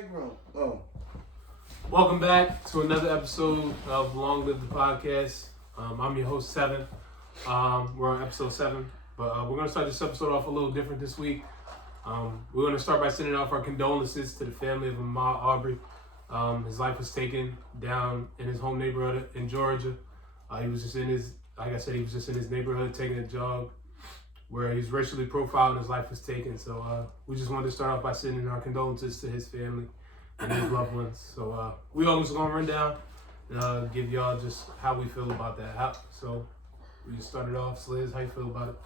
background. Oh. Welcome back to another episode of Long Live the Podcast. I'm your host, Seven. We're on episode 7, but we're going to start this episode off a little different this week. We're going to start by sending off our condolences to the family of Ahmad Aubrey. His life was taken down in his home neighborhood in Georgia. He was just in his, like I said, he was just in his neighborhood taking a jog where he's racially profiled and his life was taken. So we just wanted to start off by sending our condolences to his family and his loved ones. So we always going to run down and give y'all just how we feel about that. So we just started off. Sliz, how you feel about it?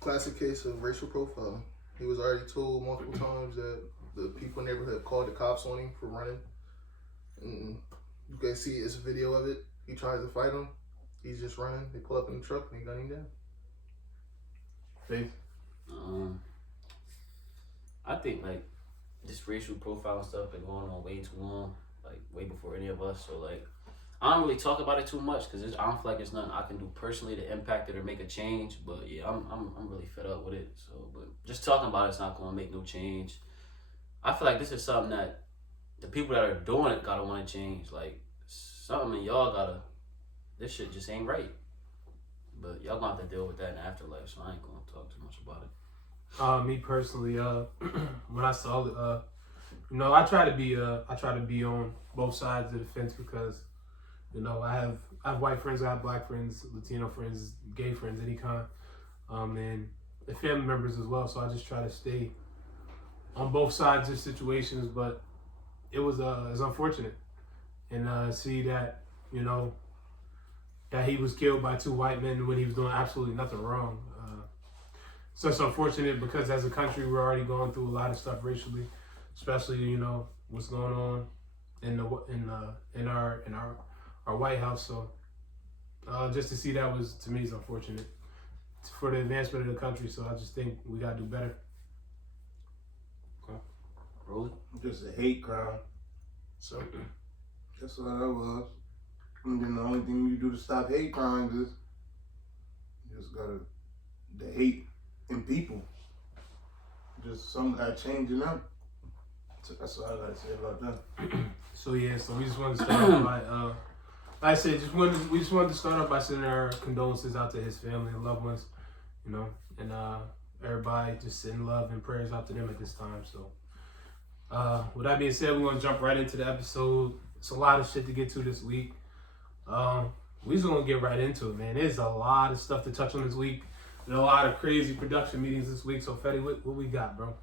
Classic case of racial profiling. He was already told multiple times that the people in the neighborhood called the cops on him for running. And you guys see it's a video of it. He tries to fight him. He's just running. They pull up in the truck and they gun him down. Faze? I think like this racial profile stuff been going on way too long, like way before any of us. So like I don't really talk about it too much because I don't feel like there's nothing I can do personally to impact it or make a change. But yeah, I'm really fed up with it. So, but just talking about it's not gonna make no change. I feel like this is something that the people that are doing it gotta want to change. Like something in y'all gotta. This shit just ain't right. But y'all gonna have to deal with that in the afterlife. So I ain't gonna talk too much about it. Me personally, when I saw it, I try to be on both sides of the fence because, I have white friends, I have black friends, Latino friends, gay friends, any kind, and the family members as well. So I just try to stay on both sides of situations. But it was unfortunate, and see that that he was killed by 2 white men when he was doing absolutely nothing wrong. So it's unfortunate because as a country we're already going through a lot of stuff racially, especially what's going on in our White House. So just to see that was, to me, is unfortunate for the advancement of the country. So I just think we gotta do better. Okay. Rolling. Just a hate crime. So that's what that was. And then the only thing you do to stop hate crimes is you just gotta the hate in people. Just something got changing up. So that's all I gotta say about that. So we just wanted to start off by like I said, we just wanted to start off by sending our condolences out to his family and loved ones, and everybody just sending love and prayers out to them at this time. So with that being said, we're gonna jump right into the episode. It's a lot of shit to get to this week. We just gonna get right into it, man. There's a lot of stuff to touch on this week. There's a lot of crazy production meetings this week. So Fetty, what we got, bro?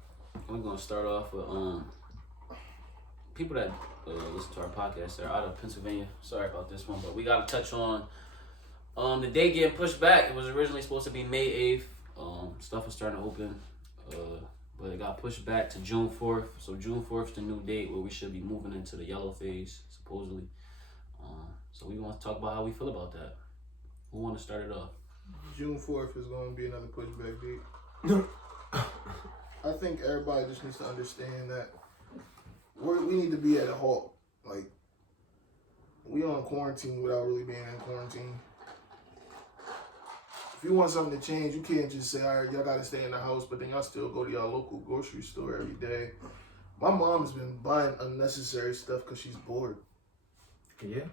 We're gonna start off with people that listen to our podcast. They're out of Pennsylvania. Sorry about this one, but we gotta touch on the date getting pushed back. It was originally supposed to be May 8th. Stuff was starting to open, but it got pushed back to June 4th. So June 4th is the new date where we should be moving into the yellow phase, supposedly. So we want to talk about how we feel about that. Who want to start it off? June 4th is going to be another pushback date. I think everybody just needs to understand that we need to be at a halt. Like, we on quarantine without really being in quarantine. If you want something to change, you can't just say, all right, y'all got to stay in the house, but then y'all still go to y'all local grocery store every day. My mom has been buying unnecessary stuff because she's bored. Yeah.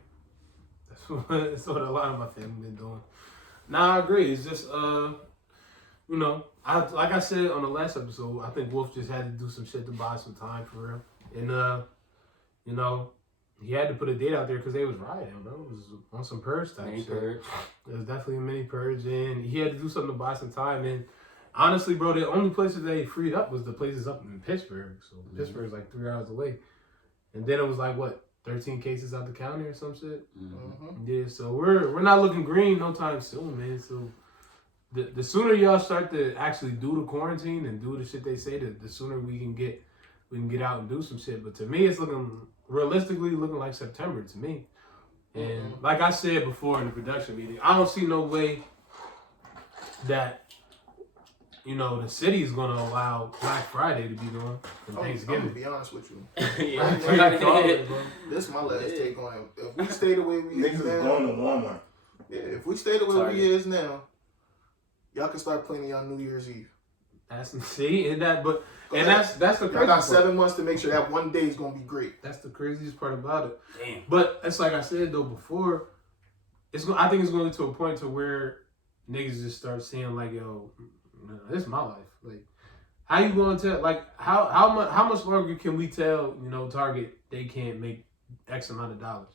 That's what a lot of my family been doing. Nah, I agree. It's just, like I said on the last episode, I think Wolf just had to do some shit to buy some time for real. And, he had to put a date out there because they was rioting, bro. It was on some purge type shit. Purge. It was definitely a mini purge, and he had to do something to buy some time. And honestly, bro, the only places they freed up was the places up in Pittsburgh. So Pittsburgh's like 3 hours away. And then it was like, 13 cases out the county or some shit. Mm-hmm. Yeah, so we're not looking green no time soon, man. So the sooner y'all start to actually do the quarantine and do the shit they say, the sooner we can get out and do some shit. But to me, it's realistically looking like September to me. And like I said before in the production meeting, I don't see no way that the city is going to allow Black Friday to be going and Thanksgiving. I'm going to be honest with you. Yeah. This is my last take on it. If we stay the way we is now, going to Walmart. Yeah, if we stay the way we is now, y'all can start planning y'all New Year's Eve. That's see, and that, but And that's the crazy I got part. 7 months to make sure that one day is gonna be great. That's the craziest part about it. Damn. But it's like I said though before, I think it's going to a point to where niggas just start seeing like, yo, man, this is my life. Like, how you going to like how much longer can we tell Target they can't make X amount of dollars,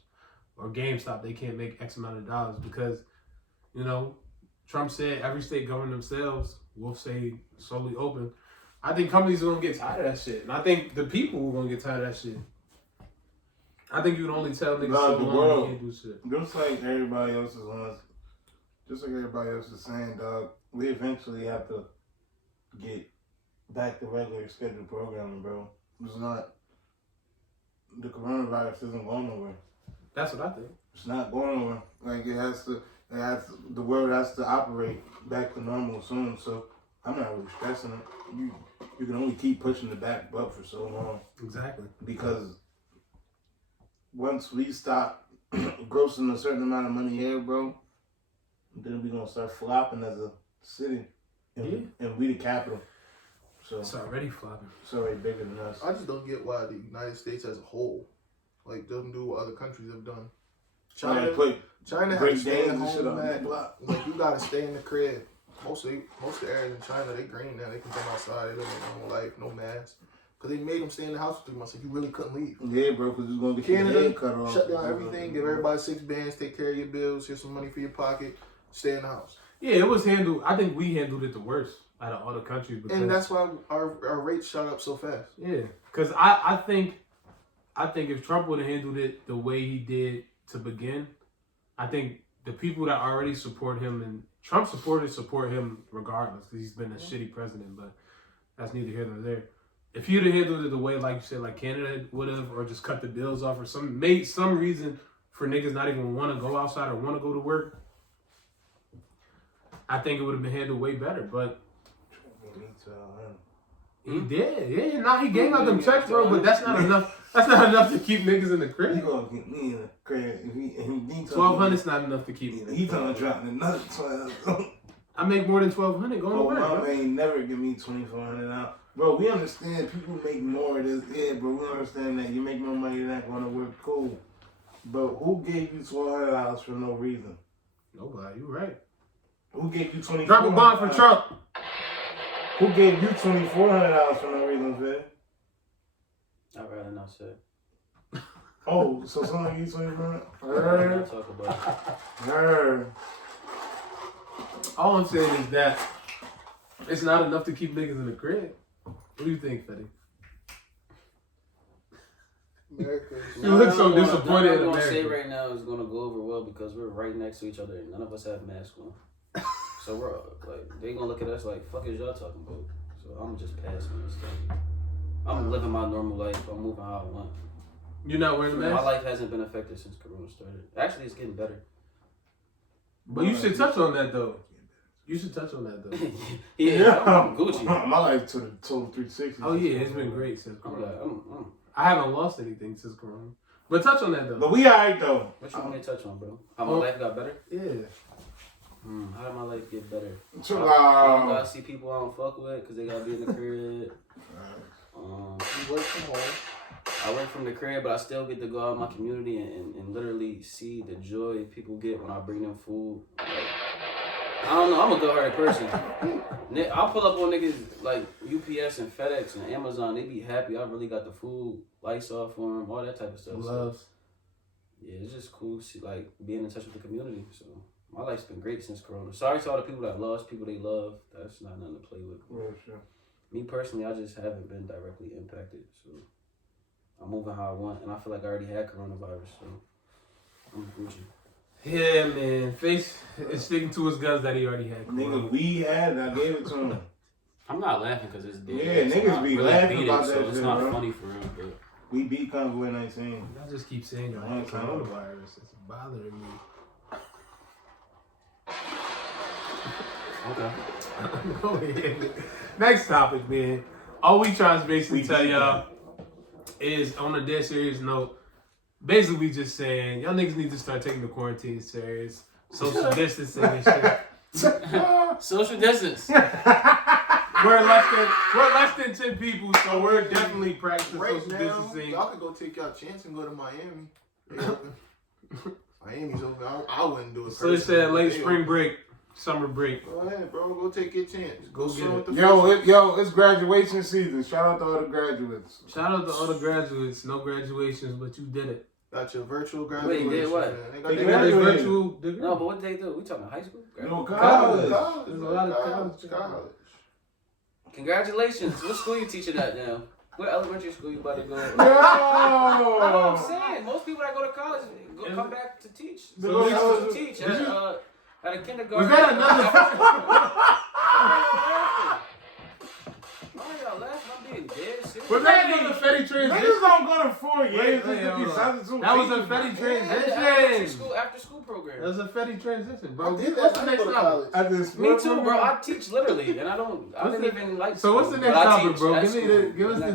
or GameStop they can't make X amount of dollars because Trump said every state govern themselves. We'll say solely open. I think companies are gonna get tired of that shit, and I think the people are gonna get tired of that shit. I think you can only tell niggas so long you can't do shit. Just like everybody else is saying, dog, we eventually have to get back to regular scheduled programming, bro. It's not, the coronavirus isn't going nowhere. That's what I think. It's not going nowhere. Like the world has to operate back to normal soon. So I'm not really stressing it. You can only keep pushing the back butt for so long. Exactly. Because once we stop grossing a certain amount of money here, bro, then we're gonna start flopping as a city. And we the capital. So it's already flopping. It's already bigger than us. I just don't get why the United States as a whole doesn't do what other countries have done. China has to stay at home, man. Like, you gotta stay in the crib. Most of the areas in China, they green now. They can come outside. They live their own life, no mask. Because they made them stay in the house for 3 months and you really couldn't leave. Yeah, bro, because it's going to get your head cut off. Shut down everything, give everybody 6 bands, take care of your bills, here's some money for your pocket, stay in the house. Yeah, it was handled. I think we handled it the worst out of all the countries. Because, and that's why our rates shot up so fast. Yeah, because I think if Trump would have handled it the way he did to begin, I think the people that already support him, and Trump supporters support him regardless because he's been a shitty president, but that's neither here nor there. If you'd have handled it the way, like you said, like Canada would have, or just cut the bills off, or made some reason for niggas not even want to go outside or want to go to work, I think it would have been handled way better. But he did, yeah. Now he gave out them checks, bro. But that's not enough. That's not enough to keep niggas in the crib. He gonna get me in the crib. $1,200's not enough to keep me in the crib. He gonna drop another 12. I make more than $1,200 going to work. Mom ain't never give me $2,400 out. Bro, we understand people make more of this. Yeah, bro, we understand that. You make more money than that going to work. Cool. But who gave you $1,200 for no reason? Nobody. You right. Who gave you $2,400? Drop a bomb for Trump. Who gave you $2,400 for no reason, man? I'd rather not say. Oh, so someone gave you $2,400? I'd rather not talk about it. All I'm saying is that it's not enough to keep niggas in the crib. What do you think, Fetty? You look so disappointed. What I'm going to say right now is going to go over well because we're right next to each other and none of us have masks on. So we're like, they going to look at us like, fuck is y'all talking about? So I'm just passing this stuff. I'm living my normal life. I'm moving how I want. You're not wearing a mask? My life hasn't been affected since Corona started. Actually, it's getting better. But you should touch on that, though. Yeah, I'm Gucci. My life to the total 360. Oh, yeah, it's been great since Corona. I'm I haven't lost anything since Corona. But touch on that, though. But we alright, though. What you want me to touch on, bro? How my life got better? Yeah. How did my life get better? Wow. I see people I don't fuck with because they got to be in the crib. You work from home. I work from the crib, but I still get to go out in my community and literally see the joy people get when I bring them food. Like, I don't know, I'm a good-hearted person. I'll pull up on niggas like UPS and FedEx and Amazon. They be happy. I really got the food, lights off for them, all that type of stuff. Loves. So, yeah, it's just cool to see, like, being in touch with the community. So my life's been great since Corona. Sorry to all the people that lost people they love. That's not nothing to play with. Yeah, sure. Me personally, I just haven't been directly impacted. So I'm moving how I want, and I feel like I already had coronavirus. So I'm Gucci. Yeah, man. Face is sticking to his guns that he already had. Nigga, we had it. I gave it to him. I'm not laughing because it's dead. Yeah, It's niggas not be really laughing beat about it, that so it's shit, not bro. funny for real. But We beat Convoy 19. I just keep saying y'all had coronavirus. It's bothering me. okay. Go ahead. Next topic, man. All we trying to basically tell y'all is, on a dead serious note, basically we just saying y'all niggas need to start taking the quarantine serious. Social distancing and shit. Social distance. we're less than 10 people, so we're definitely practicing social distancing. Y'all could go take y'all chance and go to Miami. They open. Miami's open. I wouldn't do it. So they said late spring break, summer break. Go ahead, bro. Go take your chance. Go get it. It's graduation season. Shout out to all the graduates. Shout out to all the graduates. No graduations, but you did it. Got your virtual graduation. Wait, did what? They got their virtual degree. No, but what did they do? We talking high school? No, College. There's a lot of college. Congratulations. What school you teaching at now? What elementary school you about to go? No. That's what I'm saying. Most people that go to college come back to teach. So you teach at a kindergarten. Was that another? Why y'all laughing? I'm being dead serious. Was that another Fetty transition? Niggas don't go to 4 years. That was a Fetty transition. After school program. That was a Fetty transition, bro. I did What's that the next topic? Me too, bro. I teach literally, and I didn't even like. So what's the next topic, bro? Give us the.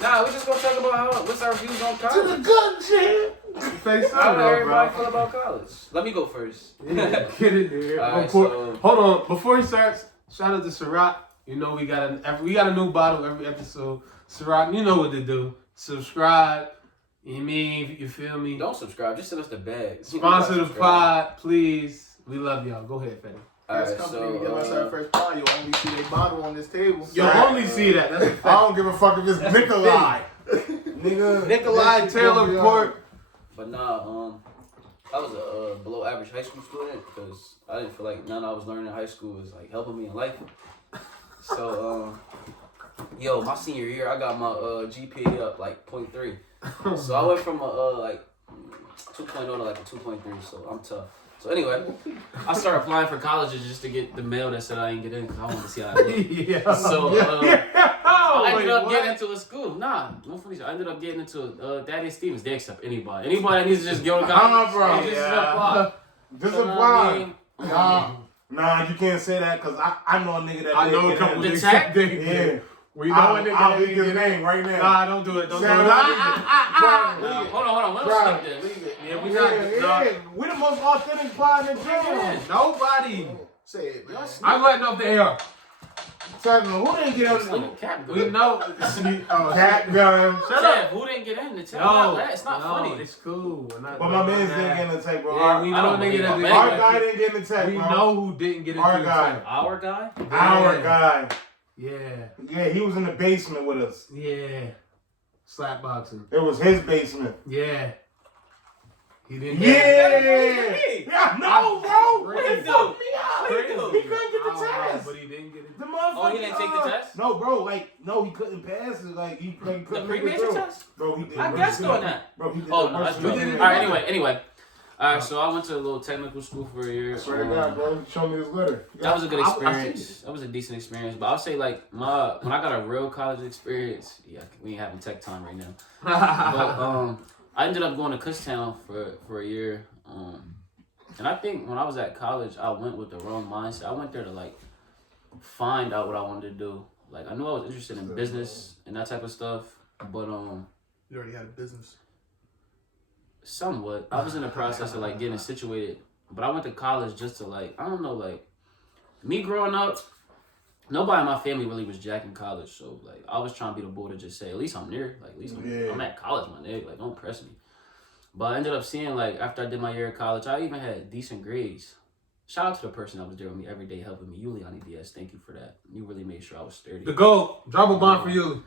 Nah, we just gonna talk about what's our views on college. To the gun, shit. Face How do everybody feel about college? Let me go first. Yeah, get it there. Right, Hold on. Before he starts, shout out to Ciroc. You know we got a new bottle every episode. Ciroc, you know what to do. Subscribe. You mean, you feel me? Don't subscribe. Just send us the bag. Sponsor the pod, please. We love y'all. Go ahead, Fetty. This company give us our first pod. You'll only see their bottle on this table. You'll only see that. That's a fact. I don't give a fuck if it's Nikolai. Nigga. Nikolai Taylor Court. But nah, I was a below average high school student because I didn't feel like none I was learning in high school was like helping me in life. So, my senior year, I got my GPA up like 0.3. So I went from a 2.0 to like a 2.3. So I'm tough. So anyway, I started applying for colleges just to get the mail that said I didn't get in because I wanted to see how I looked. Yeah. So I ended up getting into a school. Nah, no funny shit. I ended up getting into Thaddeus Stevens. They accept anybody. Anybody that needs to just go to college. Bro. Just apply. Just apply. Nah, you can't say that because I know a nigga that I know a couple The niggas. tech? Yeah. We know a nigga I'll that leak didn't his get name right now. Nah, don't do it. Don't do it. Hold on. Let us skip this. Yeah, we not. We the most authentic pod in general. Nobody. Say it, man. I'm letting off the air. Seven, who didn't get in? We know. Cat gun. Shut up. Who didn't get in the tech? It's not funny. It's cool. But my man's didn't get in the tech, bro. Yeah, we know don't nigga that believe didn't. Our guy didn't get in the tech, We bro. know who didn't get into Our the guy. tech. Our guy? Our guy. Yeah. Yeah, he was in the basement with us. Yeah. Slap boxing. It was his basement. Yeah. He didn't. Yeah, no, bro. What He he fucked me up. What He couldn't get the test. But he didn't get it. The motherfucker. Oh, he didn't take the test? No, bro. No, he couldn't pass it. Like he couldn't. The make it pre-major through. test? Bro, he did. I guessed on that. Bro, he did. Oh, no, that's You true. did it. Alright, anyway. Alright, so I went to a little technical school for a year. I swear to God, bro. Show me this letter. That was a good I experience. That was a decent experience. But I'll say, like, when I got a real college experience, we ain't having tech time right now. But I ended up going to Kutztown for a year. And I think when I was at college, I went with the wrong mindset. I went there to, like, find out what I wanted to do. Like, I knew I was interested in business and that type of stuff. But, You already had a business. somewhat. I was in the process of, like, getting situated. But I went to college just to, like, I don't know, like, me growing up, nobody in my family really was jacking college. So, like, I was trying to be the boy to just say, at least I'm there. Like, at least I'm at college, my nigga. Like, don't press me. But I ended up seeing, like, after I did my year of college, I even had decent grades. Shout out to the person that was there with me every day helping me. Yuliani Diaz, thank you for that. You really made sure I was sturdy. The GOAT. Drop a bomb for you.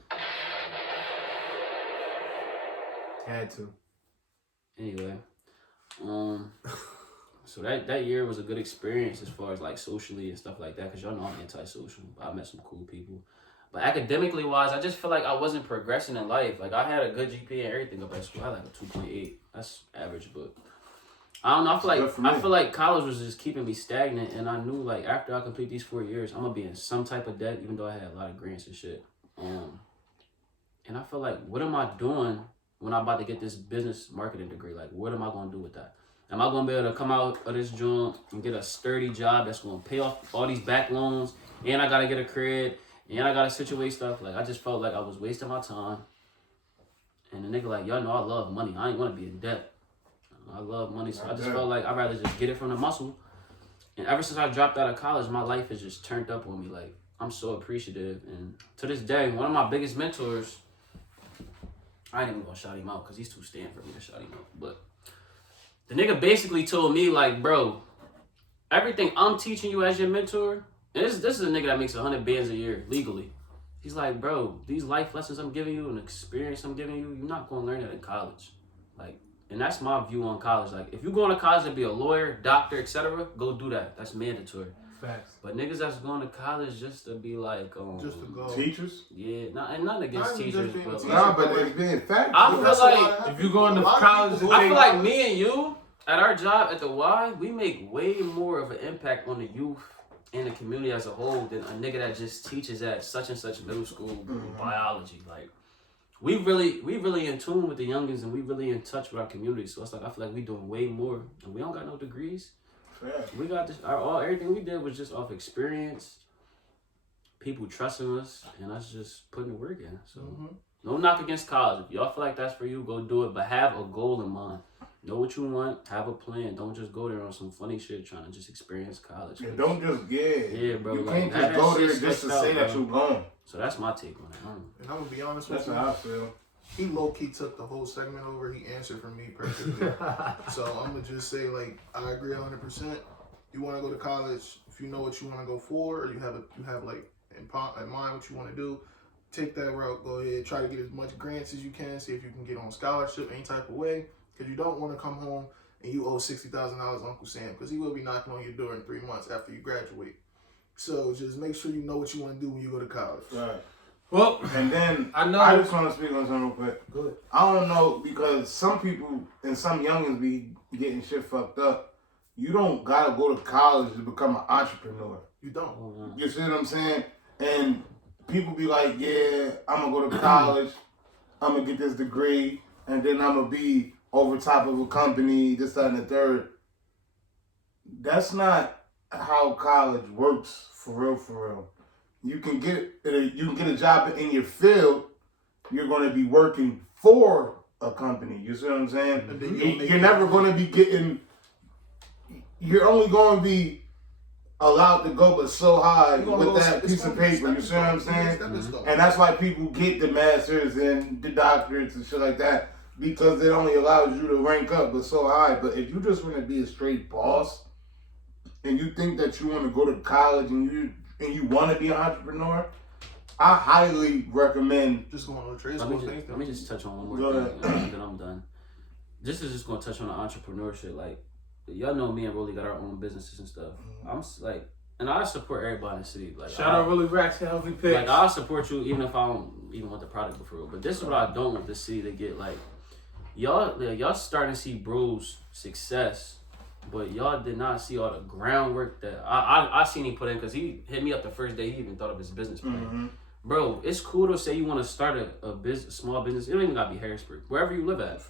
Had to. Anyway, so that year was a good experience as far as like socially and stuff like that. Cause y'all know I'm antisocial, but I met some cool people. But academically wise, I just feel like I wasn't progressing in life. Like I had a good GPA and everything up at school. I had like a 2.8. That's average, but I don't know. I feel like college was just keeping me stagnant, and I knew like after I complete these 4 years, I'm gonna be in some type of debt, even though I had a lot of grants and shit. And I feel like, what am I doing when I'm about to get this business marketing degree? Like, what am I gonna do with that? Am I gonna be able to come out of this joint and get a sturdy job that's gonna pay off all these back loans, and I gotta get a crib, and I gotta situate stuff? Like, I just felt like I was wasting my time. And the nigga like, y'all know I love money. I ain't wanna be in debt. I love money, so I just felt like I'd rather just get it from the muscle. And ever since I dropped out of college, my life has just turned up on me. Like, I'm so appreciative. And to this day, one of my biggest mentors, I ain't even gonna shout him out because he's too stand for me to shout him out. But the nigga basically told me, like, bro, everything I'm teaching you as your mentor, and this is a nigga that makes 100 bands a year legally. He's like, bro, these life lessons I'm giving you and experience I'm giving you, you're not gonna learn that in college. Like, and that's my view on college. Like, if you're going to college to be a lawyer, doctor, etc., go do that. That's mandatory. Facts. But niggas that's going to college just to be like, just to go. Teachers? Yeah, nothing against teachers, but Nah, but it's being fact. I feel like if you go into college, I feel like me and you at our job at the Y, we make way more of an impact on the youth and the community as a whole than a nigga that just teaches at such and such middle school biology. Like, we really in tune with the youngins and we really in touch with our community. So it's like I feel like we doing way more and we don't got no degrees. Yeah. We got this. Everything we did was just off experience, people trusting us, and us just putting the work in. So no knock against college. If y'all feel like that's for you, go do it. But have a goal in mind. Know what you want. Have a plan. Don't just go there on some funny shit trying to just experience college. And don't just yeah, bro. You like, can't just go there just to say that you're going. So that's my take on it. And I'm gonna be honest with you. That's how I feel. He low-key took the whole segment over. He answered for me perfectly. So I'm going to just say, like, I agree 100%. You want to go to college, if you know what you want to go for, or you have like, in mind what you want to do, take that route. Go ahead. Try to get as much grants as you can. See if you can get on scholarship any type of way. Because you don't want to come home and you owe $60,000 Uncle Sam. Because he will be knocking on your door in 3 months after you graduate. So just make sure you know what you want to do when you go to college. Right. Well, and then I just want to speak on something real quick. Good. I don't know, because some people and some youngins be getting shit fucked up. You don't gotta go to college to become an entrepreneur. You don't. You see what I'm saying? And people be like, yeah, I'm gonna go to college, I'm gonna get this degree, and then I'm gonna be over top of a company, this, that, and the third. That's not how college works for real, for real. You can get a job in your field. You're going to be working for a company. You see what I'm saying? You're never going to be getting. You're only going to be allowed to go but so high with that piece of paper. You see what I'm saying? And that's why people get the masters and the doctorates and shit like that, because it only allows you to rank up but so high. But if you just want to be a straight boss and you think that you want to go to college and you want to be an entrepreneur, I highly recommend just going to the trade let school. me just touch on one more thing, and then I'm done. This is just going to touch on the entrepreneurship. Like, y'all know me and Rolly got our own businesses and stuff. I'm like, and I support everybody in the city. Like, shout out Rolly Racks to Healthy Picks. Like, I'll support you even if I don't even want the product before. But this is what I don't want the city to get. Like, y'all starting to see bros' success, but y'all did not see all the groundwork that I seen him put in, because he hit me up the first day he even thought of his business plan. Bro, it's cool to say you want to start a business, small business. It don't even gotta be Harrisburg, wherever you live at.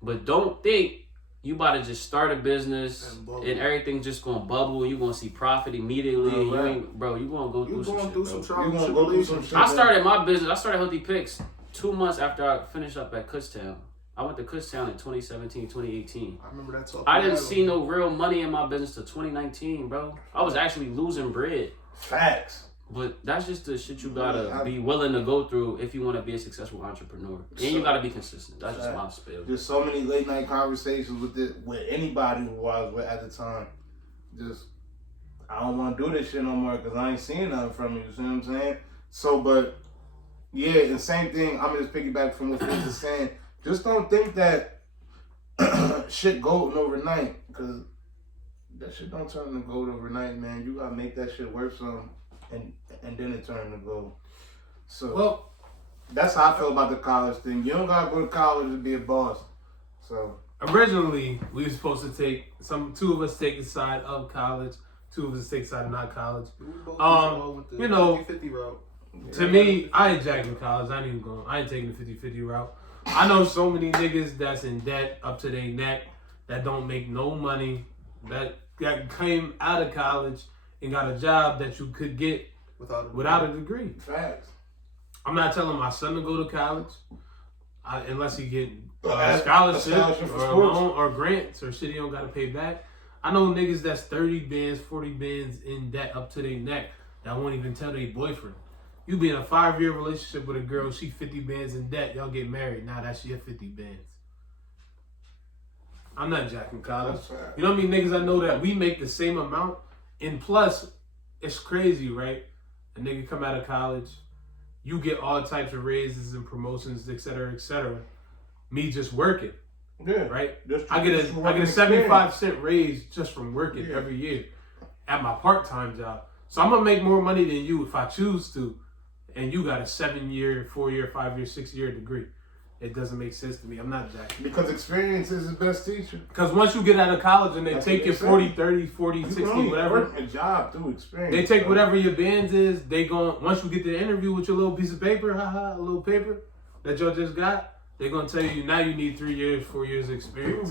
But don't think you about to just start a business and everything's just gonna bubble and you gonna see profit immediately. And you ain't, bro, you gonna go through some shit. I started my business. I started Healthy Picks 2 months after I finished up at Kutztown. I went to Kutztown in 2017, 2018. I remember that talk. I didn't see no real money in my business till 2019, bro. I was actually losing bread. Facts. But that's just the shit you gotta be willing to go through if you want to be a successful entrepreneur. And you gotta be consistent. That's just my spiel. There's so many late night conversations with anybody who I was with at the time. Just, I don't want to do this shit no more because I ain't seeing nothing from you. You see what I'm saying? So, but yeah, and same thing. I'm just piggyback from what Fitz is saying. Just don't think that shit golden overnight, because that shit don't turn to gold overnight, man. You gotta make that shit worth something, and then it turn to gold. So, well, that's how I feel about the college thing. You don't gotta go to college to be a boss. So originally, we were supposed to take two of us take the side of college, two of us take the side of not college. You know, 50-50 route. To me, I ain't jacking college. I ain't taking the 50-50 route. I know so many niggas that's in debt up to their neck that don't make no money, that came out of college and got a job that you could get without a degree. Facts. I'm not telling my son to go to college unless he get scholarship or loan or grants or shit he don't got to pay back. I know niggas that's 30 bands, 40 bands in debt up to their neck that won't even tell their boyfriend. You be in a 5-year relationship with a girl, she 50 bands in debt, y'all get married. Now that's your 50 bands. I'm not jacking college. You know what I mean? Niggas I know that we make the same amount. And plus, it's crazy, right? A nigga come out of college, you get all types of raises and promotions, et cetera, me just working. Yeah. Right? I get a 75-cent raise just from working every year at my part-time job. So I'm gonna make more money than you if I choose to. And you got a 7-year, 4-year, 5-year, 6-year degree. It doesn't make sense to me. I'm not jacking. Because experience is the best teacher. Because once you get out of college and they take your 40, 30, 40, 60, whatever. Work a job through experience. They take whatever your bands is, once you get the interview with your little piece of paper, a little paper that y'all just got, they're going to tell you now you need 3 years, 4 years of experience.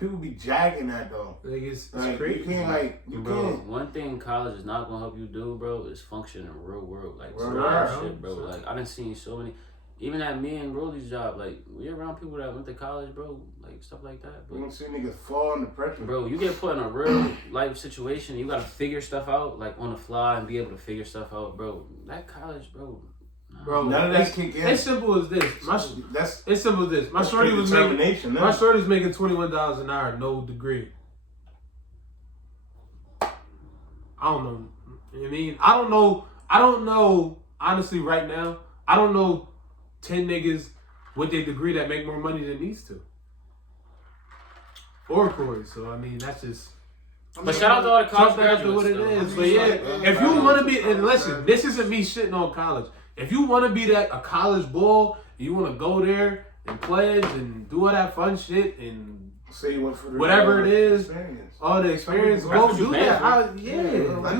People be jagging that though. Like it's like, crazy. One thing college is not gonna help you do, bro, is function in the real world. Like shit, bro. Like I done seen so many. Even at me and Rolly's job, like we around people that went to college, bro, like stuff like that. But you don't see niggas fall under pressure, bro. You get put in a real life situation. You gotta figure stuff out, like on the fly, and be able to figure stuff out, bro. That college, bro. Bro, none of that kick in. It's simple as this. It's simple as this. My shorty was making $21 an hour, no degree. I don't know. You know what I mean? I don't know. Honestly, right now, I don't know 10 niggas with their degree that make more money than these two. Or Corey. So I mean, that's just. But shout out to all the college graduates. What it is. But yeah, if you want to be, and listen, this isn't me shitting on college. If you want to be a college bull, you want to go there and pledge and do all that fun shit and say what for whatever it is, experience. All the experience, go do that.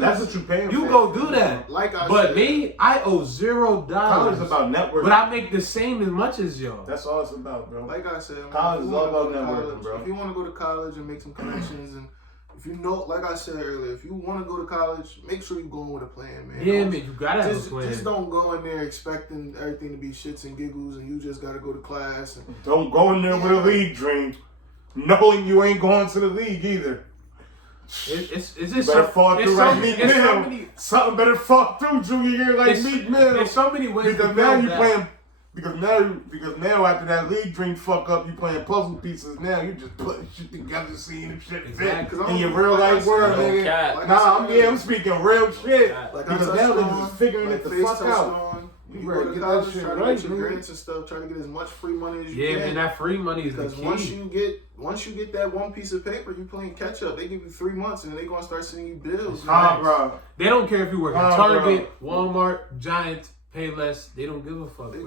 That's what you paying for. You go do that. But me, I owe $0. College is about networking. But I make the same as much as y'all. That's all it's about, bro. Like I said, college is all about networking, bro. If you want to go to college and make some connections and if you know, like I said earlier, if you want to go to college, make sure you go in with a plan, man. Yeah, man, you gotta have a plan. Just don't go in there expecting everything to be shits and giggles, and you just gotta go to class. And don't go in there with a league dream, knowing you ain't going to the league either. It's just better fall through like Meek Mill. Something better fall through junior year like Meek Mill. There's so many ways because now you playing. Because now after that league dream fuck up, you playing puzzle pieces. Now you just putting shit together, seeing if shit fit in your real life world, nigga. I'm speaking real shit. Because now they're just figuring it the fuck out. You better get that shit right. Try to get your grants and stuff. Try to get as much free money as you can. Yeah, man, that free money is the key. Because once you get that one piece of paper, you playing catch up. They give you 3 months and then they gonna start sending you bills. Bro. They don't care if you work at Target, Walmart, Giants. Pay less, they don't give a fuck. They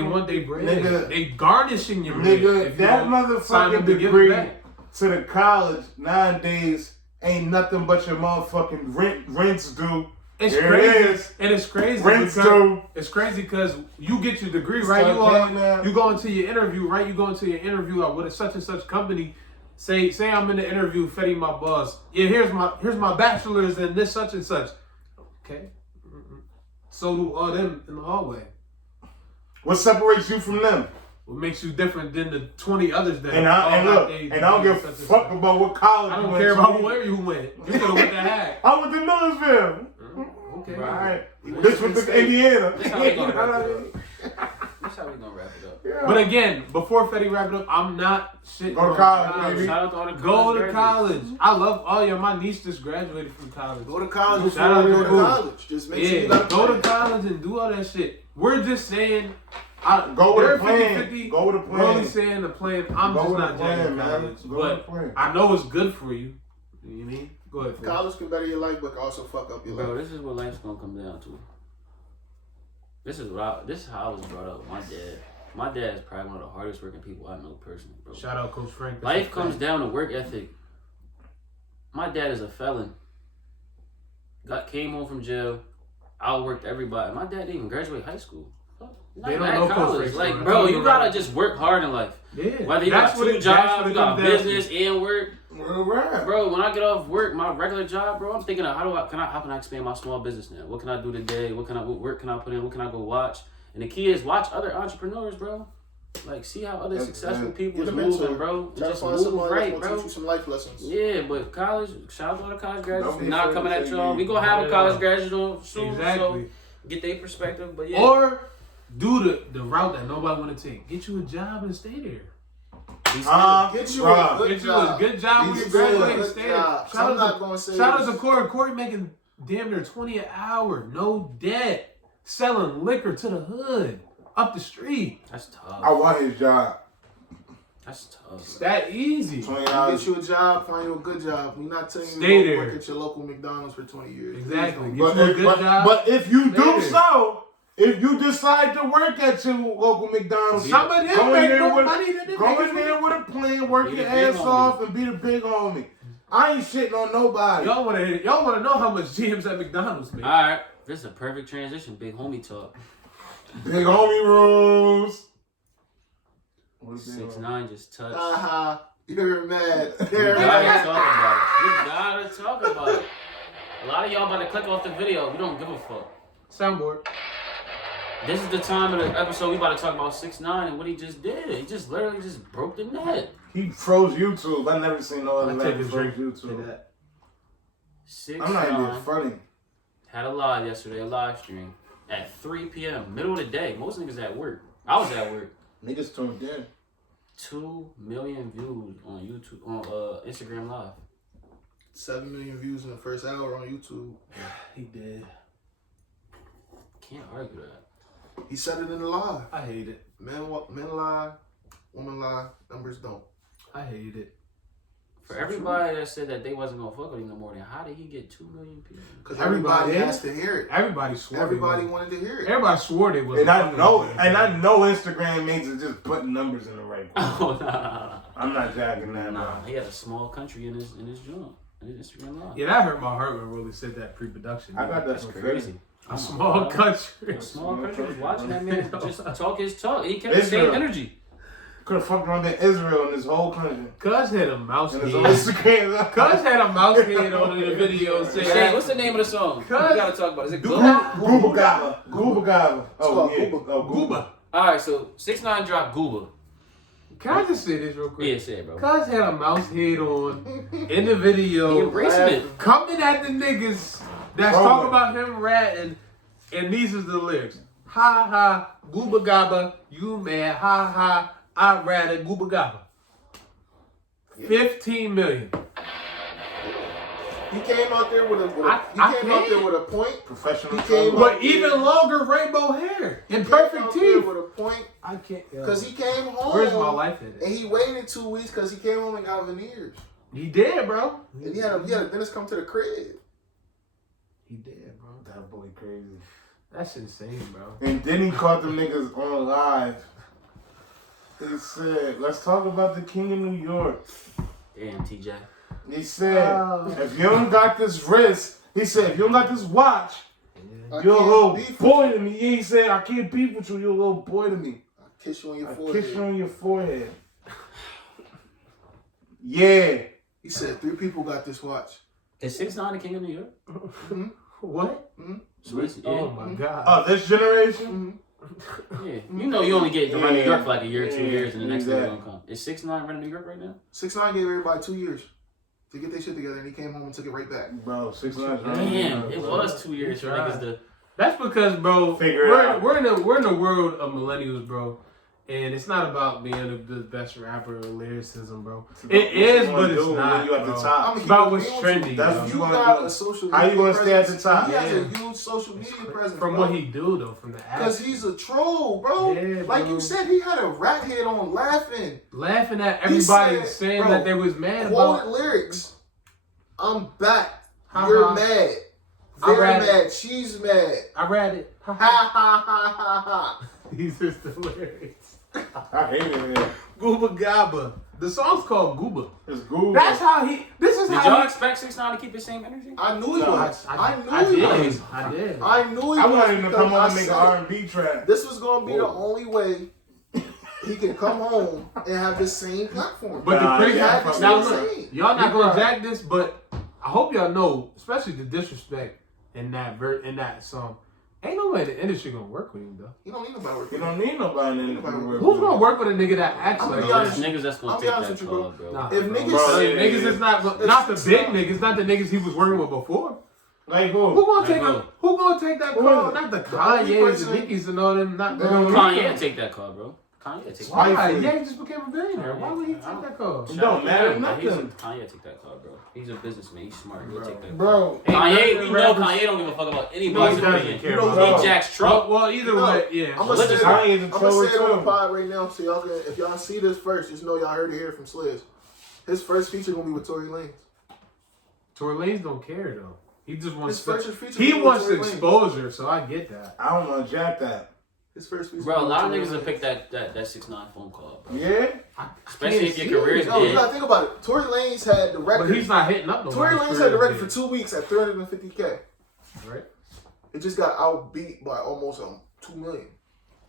want their bread. Nigga, they garnishing your bread. Nigga, that motherfucking degree to the college nowadays ain't nothing but your motherfucking rents due. It's crazy. And it's crazy. Rents due. It's crazy because you get your degree, right? You go into your interview, right? You go into your interview with a such and such company. Say I'm in the interview, Fetty, my boss. Yeah, here's my bachelor's in this such and such. Okay. So do all them in the hallway. What separates you from them? What makes you different than the 20 others that I don't give a fuck about what college I don't care about where you went. You could have went to Hack. I went to Millersville. Okay. Right. This was the Indiana. This how we gonna wrap it up. Yeah. But again, before Fetty wrap it up, I'm not shitting. Go to college, baby. Shout out to all the Go to college. I love all y'all. My niece just graduated from college. Go to college. Shout out to college. Just make sure you go to college and do all that shit. We're just saying. Go with a plan. 50-50. Go with a plan. We're only saying the plan. I'm just not jacking college. But I know it's good for you. You know what I mean? Go ahead. College can better your life, but also fuck up your life. Bro, this is what life's gonna come down to. This is how I was brought up with my dad. My dad is probably one of the hardest working people I know personally, bro. Shout out Coach Frank. Life comes down to work ethic. My dad is a felon. Came home from jail, outworked everybody. My dad didn't even graduate high school. They don't know college. Like, bro, you gotta just work hard in life. Yeah. Whether you got 2 jobs, you got business and work. Right. Bro, when I get off work, my regular job, bro, I'm thinking of how can I expand my small business now? What can I do today? What work can I put in? What can I go watch? And the key is watch other entrepreneurs, bro. Like, see how other That's successful good. people Get is a mentor. moving, bro. Try to Just find move somebody right, that's bro. gonna teach you some life lessons. Yeah, but college, shout out to all the college graduates. Don't be We're not afraid coming to at say y'all. me. We gonna have a Not college at all. graduate soon, Exactly. so get their perspective. But yeah, Or do the route that nobody want to take. Get you a job and stay there. Get you a good Get you job. a good job when you Get you a graduate and good stay there. job. I'm not gonna say Shout out this. to Corey. Corey making damn near 20 an hour, no debt, selling liquor to the hood, up the street. that's tough. I want his job. That's tough. It's that easy. $20. Get you a job, find you a good job. We're not telling you Stay to there. work at your local McDonald's for 20 years. Exactly. Please Get don't. you a good job. But if you Stay do there. so, if you decide to work at your local McDonald's, Some of them go in make there more with- money than they go make in there with a plan, work Be your the big ass homie. off, and be the big homie. I ain't shitting on nobody. Y'all wanna know how much GMs at McDonald's make? All right, this is a perfect transition. Big homie talk. Big homie rules. What's big homie? 6ix9ine just touched. Haha, you're mad. We You're gotta mad. talk about it. We gotta talk about it. A lot of y'all about to click off the video. We don't give a fuck. Soundboard. This is the time of the episode we about to talk about 6ix9ine and what he just did. He just literally just broke the net. He froze YouTube. I never seen no other I take rapper a froze drink to YouTube. that. 6ix9ine I'm not even funny. had a live yesterday, a live stream at 3 p.m. middle of the day. Most niggas at work. I was at work. Niggas tuned in. 2 million views on YouTube, on Instagram Live. 7 million views in the first hour on YouTube. He did. Can't argue that. He said it in the live. I hate it. Men lie, women lie, numbers don't. I hate it. For everybody that said that they wasn't gonna fuck with him no more, then how did he get 2 million people? Because Everybody everybody is. has to hear it. Everybody swore. Everybody they was. wanted to hear it. Everybody swore they was. And I know Instagram means it's just putting numbers in the right place. Oh, nah. I'm not jacking that, Nah, bro. he had a small country in his joint, in his Instagram Live. Yeah, that hurt my heart when Rolly said that pre-production. I got that That's from crazy. A small country. A small country was watching that man just talk his talk. He kept Israel. the same energy. Could have fucked around in Israel in this whole country. Cuz had a mouse And head. his own Instagram. Cuz had a mouse head on in the video saying, Shane, what's the name of the song? We gotta talk about it. Is it Gooba? Gooba Gaba. Gooba Gaba. Oh, called yeah. Gooba. Oh, Gooba. Alright, so 6ix9ine dropped Gooba. Can I just say this real quick? Yeah, say it, bro. Cuz had a mouse head on in the video. He embracing it. Coming at the niggas that's talking about him ratting, and these is the lyrics. Ha ha, gooba gaba, you mad, ha ha, I ratted gooba gaba. 15 million. He came out there with a point. Professional. He came troll. But even longer rainbow hair and perfect teeth. With a point I can't. because he came home. Where's my life in it? And he waited 2 weeks because he came home and got veneers. He did, bro. And he had a dentist come to the crib. He did, bro. That boy crazy. That's insane, bro. And then he caught them niggas on live. He said, let's talk about the king of New York. Damn, TJ. He said, if you don't got this wrist, he said, if you don't got this watch, I you're a can't little beef with boy to me. He said, I can't beef with you, you're a little boy to me. I kiss you on your I forehead. kiss you on your forehead. Yeah. He said 3 people got this watch. Is 6ix9ine the king of New York? Mm-hmm. What? So it's, yeah. Oh my god. Oh, this generation? Mm-hmm. Yeah. You know you only get to run New York for like a year, 2 Yeah, years, and the next thing exactly. gonna come. Is 6ix9ine running New York right now? 6ix9ine gave everybody 2 years to get their shit together, and he came home and took it right back. Bro, 6ix9ine. Damn, it was 2 years for tried. niggas to. That's because, bro, Figure it out. we're in the world of millennials, bro, and it's not about being the best rapper or lyricism, bro. It is, but it's not. You at the bro. top. It's about what's trendy. That's bro. what You wanna got do. a social How you media gonna stay at the presence. top? He has Yeah. a huge social media presence. From bro. what he do though, from the Because act, he's a troll, bro. Yeah, Like bro. you said, he had a rat head on laughing. laughing at He everybody said, saying bro, that they was mad Quoted about. lyrics. I'm back. Ha You're ha. mad. I They're read mad. She's mad. I read it. Ha ha ha ha ha. These are the lyrics. I hate it, man. Gooba Gaba. The song's called Gooba. It's Google. That's how he. This is Did how y'all he. expect 6ix9ine to keep the same energy? I knew he No, was. I knew I he did. was. I did. I knew he I was. wanted him to because come on I and make an said R&B track. this was going to be the Whoa. only way he can come home and have the same platform. But Nah, the crazy yeah, now probably. look, y'all not gonna jack this, but I hope y'all know, especially the disrespect in that song. Ain't no way the industry gonna work with him though. He don't need nobody. He don't need nobody in the Who's gonna work with a nigga that acts like There's that? niggas that's gonna take that call, bro. Nah, If bro. niggas, Niggas is not the big niggas, not the niggas he was working with before. Like who? Who gonna take that call? Not the Kanye's and Nickies and all them. Not Kanye take that call, bro. Kanye take that call. Why? Ye just became a billionaire. Why would he take that call? It don't matter nothing. Kanye take that call, bro. He's a businessman. He's smart. He'll take that call. Bro, Kanye, we know Kanye don't give a fuck about anybody's opinion. care He jacks Trump. Well, either way, yeah. I'm gonna say it Kanye's a on troller the too. pod right now, so y'all can, if y'all see this first, just know y'all heard it here from Sliz. His first feature gonna be with Tory Lanez. Tory Lanez don't care though. He just wants His first feature. he with wants Tory Lanez. exposure, so I get that. I don't know, jack that. His first feature. Bro, a lot of with niggas Tory will pick that 6ix9ine phone call, bro. Yeah? Especially if your career's No, you dead. gotta think about it. Tory Lanez had the record. But he's not hitting up no Tory Lanez had the record for 2 weeks at 350K. Right? It just got outbeat by almost 2 million.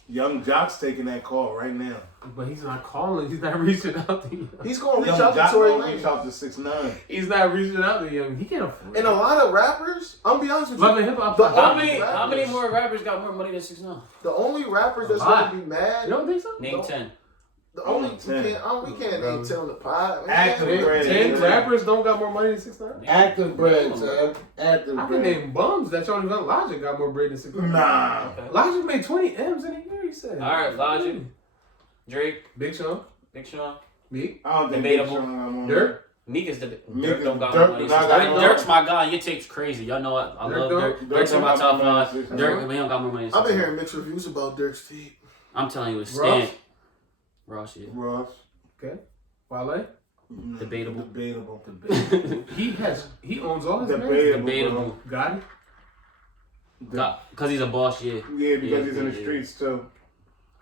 Young Jock's taking that call right now. But he's not calling. He's not reaching out to you. He's gonna reach Young out to Jock Tory gonna reach Lanez. out to 6ix9ine. He's not reaching out to you. He can't afford it. And a lot of rappers, I'm gonna be honest with Love you, and hip hop. How many more rappers got more money than 6ix9ine? the only rappers that's A lot. gonna be mad. You don't think so? Name 10. The only Name we 10. can't name 10 on the pod. Active Man, bread. 10 rappers don't got more money than 6ix9ine? Active bread, son. Active I can bread. name bums that y'all even Logic got more bread than 6ix9ine. Nah. Okay. Logic made 20 M's in a year, he said. Alright, Logic. Drake, Big Sean. Big Sean. Me. I don't think Debatable. Big Sean got more Dirk. Meek is the Meek Dirk is- don't got Dirk more money. do not got Like, more. Dirk's my guy. Your tape's crazy. Y'all know I love Dirk. Dirk's in my don't top got more 5. money than Dirk, 6ix9ine. we don't got more money. I've been hearing mixed reviews about Dirk's feet. I'm telling you, it's Ross? stand. Ross, yeah. Ross. Okay. Wale. Debatable. Debatable. He owns all his names. Debatable. Got it? Because he's a boss, yeah. Yeah, because he's in the streets too.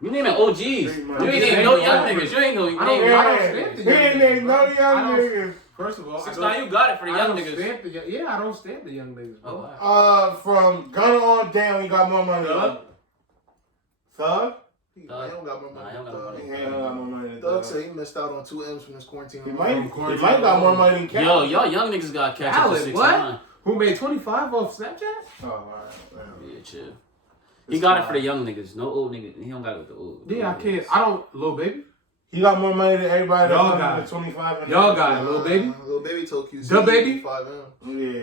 You naming OGs. You ain't naming no young niggas. You ain't no. You I don't- ain't- I Yeah, stand he the young ain't niggas, named bro. no young niggas. First of all, 6ix9ine, you got it for the I young don't niggas. stand the I don't stand the young niggas, Oh, bro. wow. From Gunna on down, he got more money. Thug? Thug? He don't got more money. Nah, he don't got than money. Thug. He ain't got more money than Thug Thug. said he missed out on 2 M's from this quarantine. He might got more money than Cal. Yo, y'all young niggas got to catch up to Alec, 6ix9ine. Who made 25 off Snapchat? Oh, alright. Yeah, chill. He got it for the young niggas. No old niggas. He don't got it with the old. Yeah, I old can't. niggas. I don't. Lil Baby. He got more money than everybody Y'all that's got under it. 25. and Y'all up. got it, Lil Baby. Lil Baby told QC. The Baby? 5 M.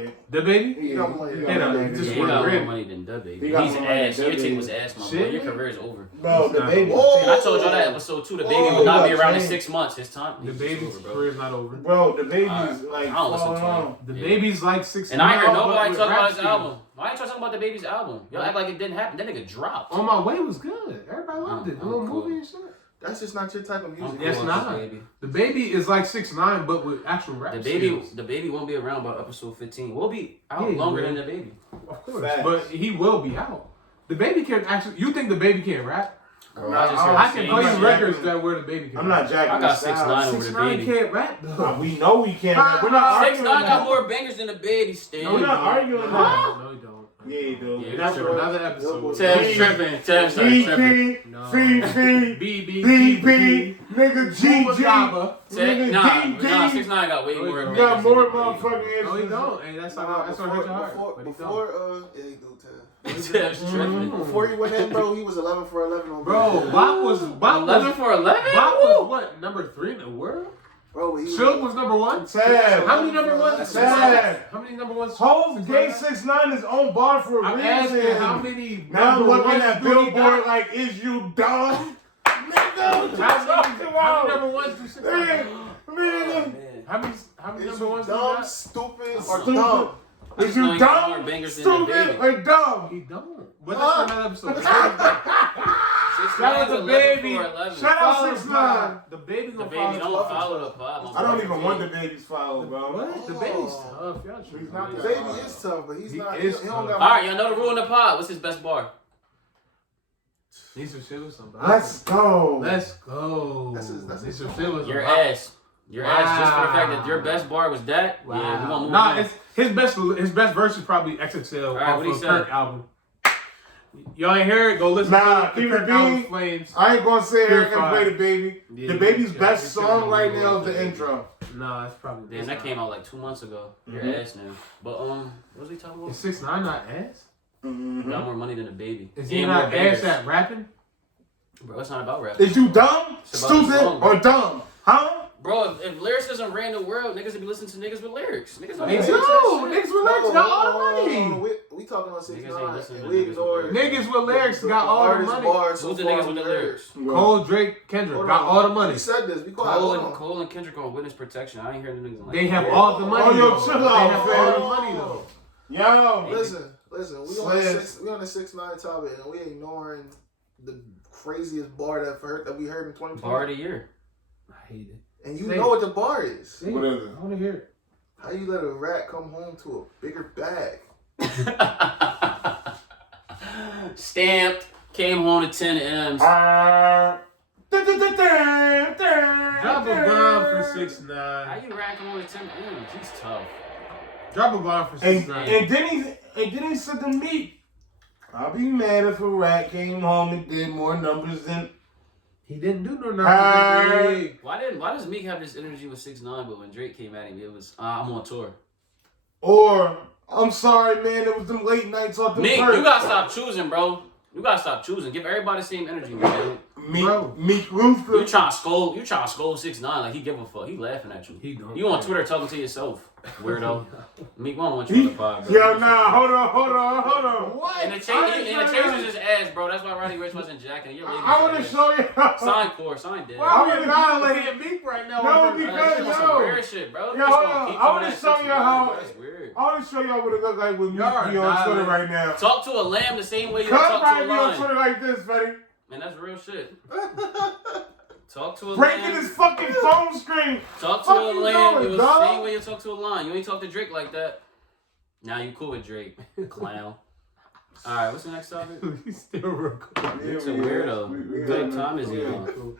Yeah. The Baby. He got money. He Yeah, got no, money. he just Yeah, he won got Grammy. more money than Dub Baby. He got He's more money ass. than Your Dub team Baby. was ass, my boy. Shit. Your career is over. Bro, the baby. Oh. I told y'all that episode 2. The baby Oh, will not be he got around in changed. 6 months. His time. The he's Baby's over, bro. career's not over. Bro, the baby's Alright. like I don't listen falling to him. off. The Baby's like 6. And I ain't heard now, but nobody with talk rap about his skills. album. Why ain't y'all talking about the baby's album? Y'all act like it didn't happen. That nigga dropped. On My Way was good. Everybody loved it. The little cool. movie and shit. That's just not your type of music. Yes, Cool, not. Baby. The Baby is like 6'9", but with actual rap The baby, skills. the baby won't be around by episode 15. We'll be out Yeah, longer he than will. the baby. Of course, Facts. but he will be out. The Baby can actually. You think the Baby can't rap? Bro, I I just don't- heard I can play not you records jacking- that where the Baby can. I'm not jacking I got the style. 6ix9ine over the 6'9" baby. can't rap though. We know we can't. We're not arguing 6ix9ine got that. more bangers than the baby. Stan. No, we're not arguing that. No, you don't. Yeah, you do. Yeah, That's sure. what Another episode. Tev's tripping. Tev's tripping. BP, No. CP, BB, BP, nigga GG. Jabba. Nigga Nah, GG. 6ix9ine got way No, more he You bangers got than more the baby. motherfucking No, he answers. don't. Hey, that's not hurt your heart. But he don't. Yeah, he do, Ted. Tev's tripping. Before he went in, bro, he was 11 for 11 on Bro, Billboard. Bop 11 was for 11? what? Number 3 in the world? Bro, he Silk was number 1. Sad. How many number 1s? Sad. How many number 1s? Hove gave 6ix9ine his own bar for a I'm reason. asking how many. Now I'm number looking ones at do he Billboard got? like, is you dumb? Nigga, what you How talking many about? number 1s do 6ix9ine? Man, How many Is number you 1s do he dumb, got? stupid, or Stupid. dumb? is you 6ix9ine got more dumb, bangers than the stupid, baby. or dumb? He don't. But that's for another episode. Shout out to 11 Baby. for 11. Shout out Follow 6ix9ine. The Baby The gonna baby follow. don't follow the pod. I don't even want the babies follow, bro. What? The Baby's tough. Y'all He's tripping. not The the baby is tough, but he's He not. is He don't tough. got. Alright, y'all know the rule in the pod. What's his best bar? Needs some shit or something. Let's go. Let's go. That's his Needs some shit or Your something. ass. Your ass just for the fact that your Wow. best bar was that? Wow. Yeah, we gonna move Nah, on. it's his best verse is probably XXL Alright, off what he of said? Kirk album. Y'all ain't hear it? Go listen Nah, to the keep Kirk it album being. Flames. I ain't gonna sit here and Purified. play the baby. Yeah, The baby's yeah, best it's song gonna right be now is the good. intro. Nah, it's probably Damn, that came out like 2 months ago. Your Mhm. ass now. But what was we talking about? Is 6ix9ine not ass? Mm-hmm. Got more money than a baby. Is he And not more ass bangers. at rapping? Bro, it's not about rapping. Is you dumb, It's about stupid, song, bro. or dumb? Huh? Bro, if lyricism ran the world, niggas would be listening to niggas with lyrics. Niggas don't They listen do. to that shit. Niggas with lyrics got all the money. We talking about 6 Niggas ain't 9 listening and to we niggas with ignore lyrics. Niggas with lyrics got all the hardest money. bars so Who's the far niggas with the lyrics? Cole, Drake, Kendrick Hold got on. all the money. We said this. Be quiet. Hold on. Cole and Kendrick on witness protection. I ain't heard the niggas like They that. have all the money. Oh, yo, though. chill They out, have fam. all the money though. Yo, Listen. We Slash. on the 6 9 topic and we ignoring the craziest bar that we heard in 2020. Bar of the year. I hate it. And you Say know it. what the bar is. Say What it. is it? I want to hear it. How you let a rat come home to a bigger bag? Stamped. Came home to 10 M's. Drop a bomb for 6ix9ine. How you racking home to 10 M's? He's tough. Drop a bomb for And 6ix9ine. then he said to me, "I'll be mad if a rat came home and did more numbers than." He didn't do no numbers. Why does Meek have this energy with 6ix9ine, but when Drake came at him, it was I'm on tour. Or, I'm sorry, man, it was them late nights off the Meek, perk. you gotta stop choosing, bro. You gotta stop choosing. Give everybody the same energy, man. Meek Ruther. You trying to scold 6ix9ine like he give a fuck. He laughing at you. He don't. You on Twitter talking to yourself, weirdo. Meek, we don't want you on the pod, bro. Yo, nah, hold on. What? And the change is his ass, bro. That's why Roddy Ricch wasn't jacking. You're I want to show you. Sign core, sign dead. Why are we violating Meek right now? No, over because- this? That's some weird shit, bro. Yo, You just hold gonna on. keep I doing wanna that show shit, you bro. how- That's weird. I want to show y'all what it look like when Meek Y'all are be on Twitter violating. right now. Talk to a lamb the same way you Cuz talk to probably a be on lion. Twitter like this, buddy. Man, that's real shit. Talk to a Breaking lamb. his fucking phone screen. Talk to Fuck a you lamb. doing, It was dog? the same way you talk to a lion. You ain't talk to Drake like that. Now you cool with Drake, clown. All right, what's the next topic? He's still recording. It's a weirdo. What type time is he on?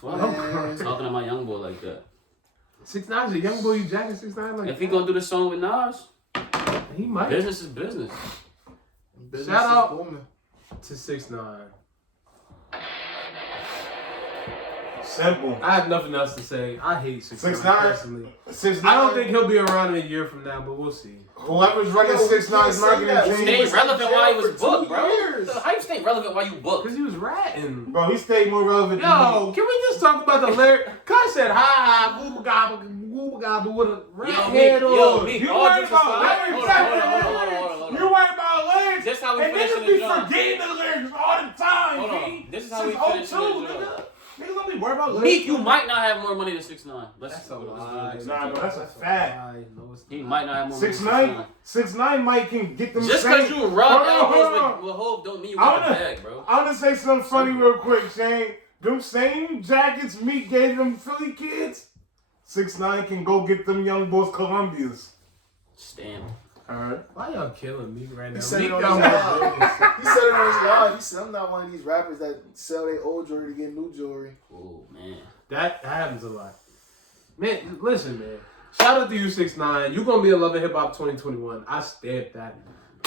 Fuck. Man. Talking to my young boy like that. 6ix9ine's a young boy. You jacking 6ix9ine like If he gonna do the song with Nas, he might. business is business. Business Shout is out. booming. To 6ix9ine. Simple. I have nothing else to say. I hate 6ix9ine 6ix9ine? personally. 6ix9ine. I don't think he'll be around in a year from now, but we'll see. Whoever's running Yo, 6ix9ine's you can't say marketing that. team. Stay relevant while he was for 2 booked, bro. years. How you stay relevant while you booked? Because he was ratting. Bro, he stayed more relevant than Yo, can we just talk about the lyric? Cuz said, ha, gooba gobba with a rat head on. Meek, You all worried jokes about aside. lyrics. Hold You on. worried about lyrics. This how we And finish niggas the be joint. forgetting the lyrics all the time, Hold on. G. This is how we Since finish 02, the joint. nigga. Niggas don't be worried about lyrics. Meek, you might not have more money than 6ix9ine. That's a lie. Nah, bro, that's a fact. No, it's He not. might not have more money than 6ix9ine, 6ix9ine might can get them. Just same- because you rub Hold on, hold elbows on. with Hov don't mean you I got the wanna- bag, bro. I want to say something funny real quick, Shane. Them same jackets Meek gave them Philly kids, 6ix9ine can go get them young boys Columbias. Stamp. Alright. Why y'all killing me right now? He said Meek it on down his with live. business. He said it on his live. He said, I'm not one of these rappers that sell their old jewelry to get new jewelry. Oh, man. That happens a lot. Man, listen, man. Shout out to you, 6ix9ine. You gonna be a Love and Hip Hop 2021. I stamped that.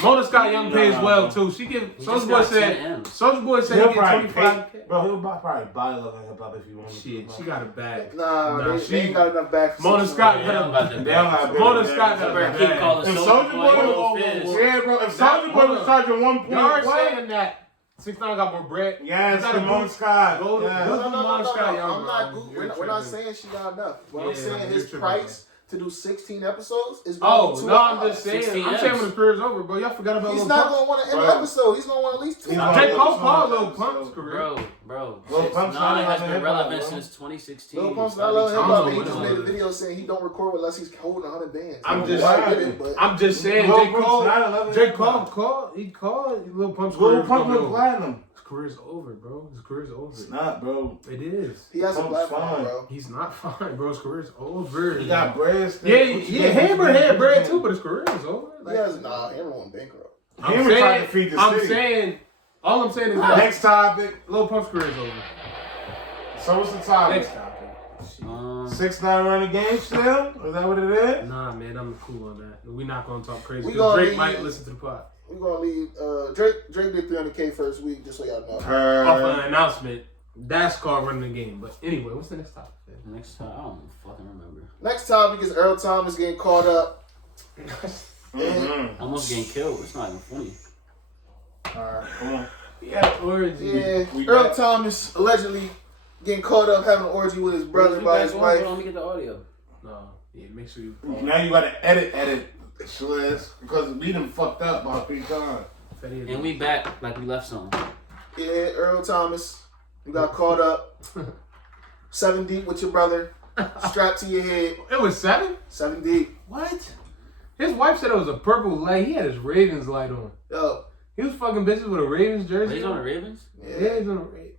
Mona Scott Young pays well too. She give. He Soulja just Boy got 10 said. M's. Soulja Boy said He'll he get probably 25K. Bro, he'll probably buy Love and Hip Hop if you want. Shit, she got a bag. Nah, Nah, they ain't got enough back for Mona 6ix9ine. Scott Yeah, got I'm about to a They don't have bag. Mona big Scott bags. got a Better keep bag. calling And Soulja Soulja Boy Boy, Hov Fizz. yeah, bro. If That- Soulja Boy hold was on. charging 1 point, Y'all are what? saying that 6ix9ine got more bread. Yes, You gotta the Mona go- Scott. go to- Yeah. go No, to Mona Scott Young. I'm not. bro. We're You're not tripping. saying she got enough. What I'm Yeah, saying you're his tripping, price to do 16 episodes is going Oh, to no, I'm just saying. 16 I'm saying M's. when his career's over, bro. Y'all forgot about He's Lil not Pump. going to want to end Bro. an episode. He's going to want at least 2. He's J. gonna- Cole called Lil Pump's career. Bro. Lil Pump's not 6ix9ine has in been hip-hop, relevant bro. since 2016. Lil Pump's Stop not loving hip being I hop. don't He know just what made a it is. video saying he don't record unless he's holding 100 bands. I'm just Why saying. did it, but I'm just saying, Lil J. Pump's Cole. not a Love J. and Cole Hip Hop. called. He called Lil Pump's Lil career's Pump over. went platinum. His career's over, bro. His career's over. It's not, bro. It is. he has a Pump's platform, fine. bro. He's not fine, bro. His career's over. He got bread still. Yeah, Hammer had bread too, but his career is over. He has, nah, Hammer went bankrupt. Hammer trying to feed the I'm city. saying, all I'm saying is that Next topic. Lil Pump's career is over. So what's the topic? Next topic. 6ix9ine running game still? Is that what it is? Nah, man, I'm cool on that. We're not gonna talk crazy. We 'Cause gonna Drake leave- might listen to the pod. We're going to leave. Drake did 300K first week, just so y'all know. Off an announcement. That's called running the game. But anyway, what's the next topic? Man? Next time, I don't fucking remember. Next topic is Earl Thomas getting caught up. Mm-hmm. Almost getting killed. It's not even funny. Alright, come on. Yeah, orgy. Yeah, Earl Thomas allegedly getting caught up having an orgy with his brother by his wife. Let me get the audio. No, yeah, make sure you. Now you gotta edit, Sliz, because we done fucked up about 3 times. And we back like we left something. Yeah, Earl Thomas, you got caught up 7 deep with your brother, strapped to your head. It was 7? 7 deep. What? His wife said it was a purple light. He had his Ravens light on. Yo, He was fucking bitches with a Ravens jersey. He's on the Ravens? Yeah, he's on the Ravens.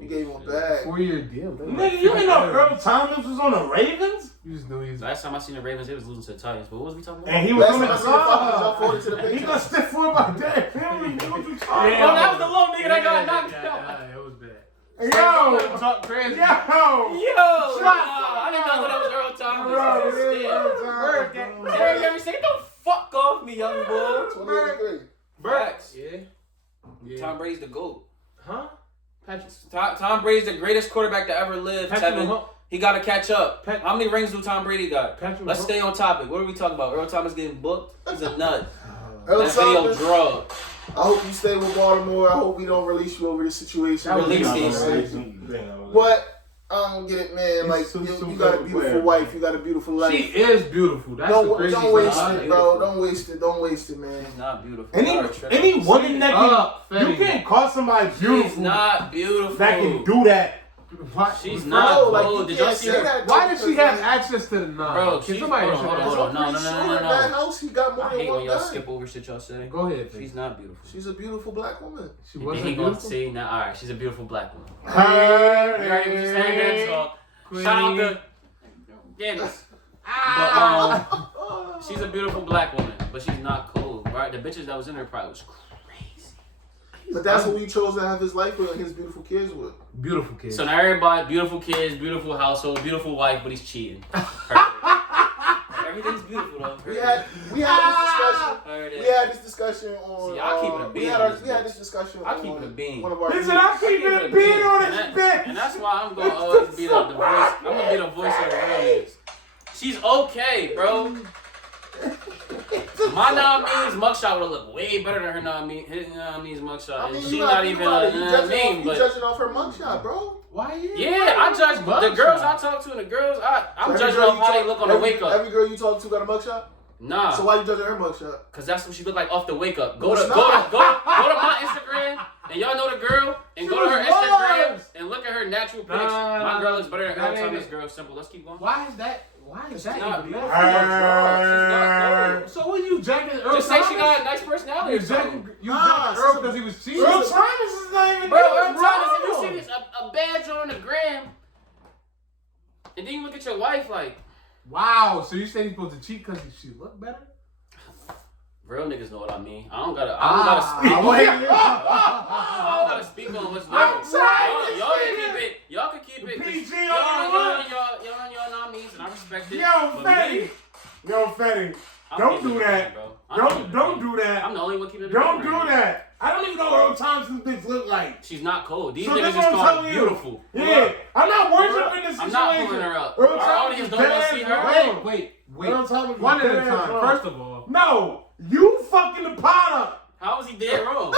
he gave him a bag. 4-year deal. Nigga, you ain't know Earl Thomas was on the Ravens? You just knew he was. Last time I seen the Ravens, they was losing to the Titans. But what was we talking about? And he was Last on the time I seen the Falcons, y'all side. folded to the He Patriots. got stiff for about that. Family, what you talking Oh, that about? was the little nigga that got knocked out. Yeah, it was bad. Yo! Talk crazy. Yo! I didn't know that was Earl Thomas. Bro, That's it is Earl scared. Thomas. Derek ever say, "Don't fuck off me, young boy." 23. Facts. Yeah. Tom Brady's the GOAT. Huh? Patrick. Tom Brady's the greatest quarterback to ever live. Tevin, he got to catch up. How many rings do Tom Brady got? Let's stay on topic. What are we talking about? Earl Thomas getting booked? He's a nut. Earl That video Thomas, drug. I hope you stay with Baltimore. I hope we don't release you over this situation. Release these. But I don't get it, man. Like, He's you got a beautiful wife. You got a beautiful life. She is beautiful. That's the Don't crazy waste thing. it, bro. Don't waste it. Don't waste it, man. She's not beautiful. Any woman that can, you can't call somebody beautiful. She's not beautiful. That can do that. Why? She's Bro, not like, cold. you Did y'all can't see say her? that. Why does she have because, access to the nine? Bro, Can she's somebody hold on. I'm No. pretty sure in that house he got more I than hate one when y'all guy. skip over shit y'all say. Go ahead. She's not beautiful. She's a beautiful black woman. She Then wasn't he gonna beautiful. say now. All right, she's a beautiful black woman. You Hey, already was just saying that, so shout out to Dennis. But she's a beautiful black woman, but she's not cold, right? The bitches that was in her probably was crazy. But that's who he chose to have his life with and his beautiful kids with. Beautiful kid. So now everybody, beautiful kids, beautiful household, beautiful wife, but he's cheating. Everything's beautiful though. We had this discussion on. See, I keep it a we bean had on this this discussion. I on keep it a bean. One of our Listen, I keep it a bean on this bitch. And that's why I'm gonna always be the voice. I'm gonna be the voice of the real niggas. She's okay, bro. My nominee's mugshot would look way better than her nominee. His nominee's mugshot. I mean, She's you not gotta even. think about it. You You know what I mean? you But judging off her mugshot, bro. Why you? yeah, I judge the girls I talk to and the girls I'm So judging every girl off you how they talk- look on the wake up. Every girl you talk to got a mugshot. Nah. So why you judging her mugshot? Cause that's what she look like off the wake up. No, Go to it's my Instagram and y'all know the girl and go to her Instagram and look at her natural pics. My girl looks better than Earl Thomas' girl. Simple. Let's keep going. Why is that? Why is that not even beautiful. that? So what you jacking Earl Just say Thomas? she got a nice personality. You or something. jacking Earl because he was cheating? Earl Thomas is not even Bro, doing Earl Thomas, if you wrong. see this a badge on the gram, and then you look at your wife like, Wow, so you say he's supposed to cheat because she look better? real niggas know what I mean. I don't gotta speak on what's real. Y'all can keep it. PG on Y'all on your nominees, and I respect it. Yo, But me, Fetty. I'm Don't keeping do it that. bro. Don't do that. I'm the only one keeping it. Don't do that. I don't even know what Earl Thomps's bitch look like. She's not cold. These So niggas that's just what I'm call her telling you. beautiful. Yeah, I'm not worshiping this I'm situation. not pulling her up. Earl Our Thomas audience is don't want to dead see her. wrong. Wait. Earl Thomas is One at a dead time. wrong. First of all. No, you fucking the pot up. How was he dead wrong?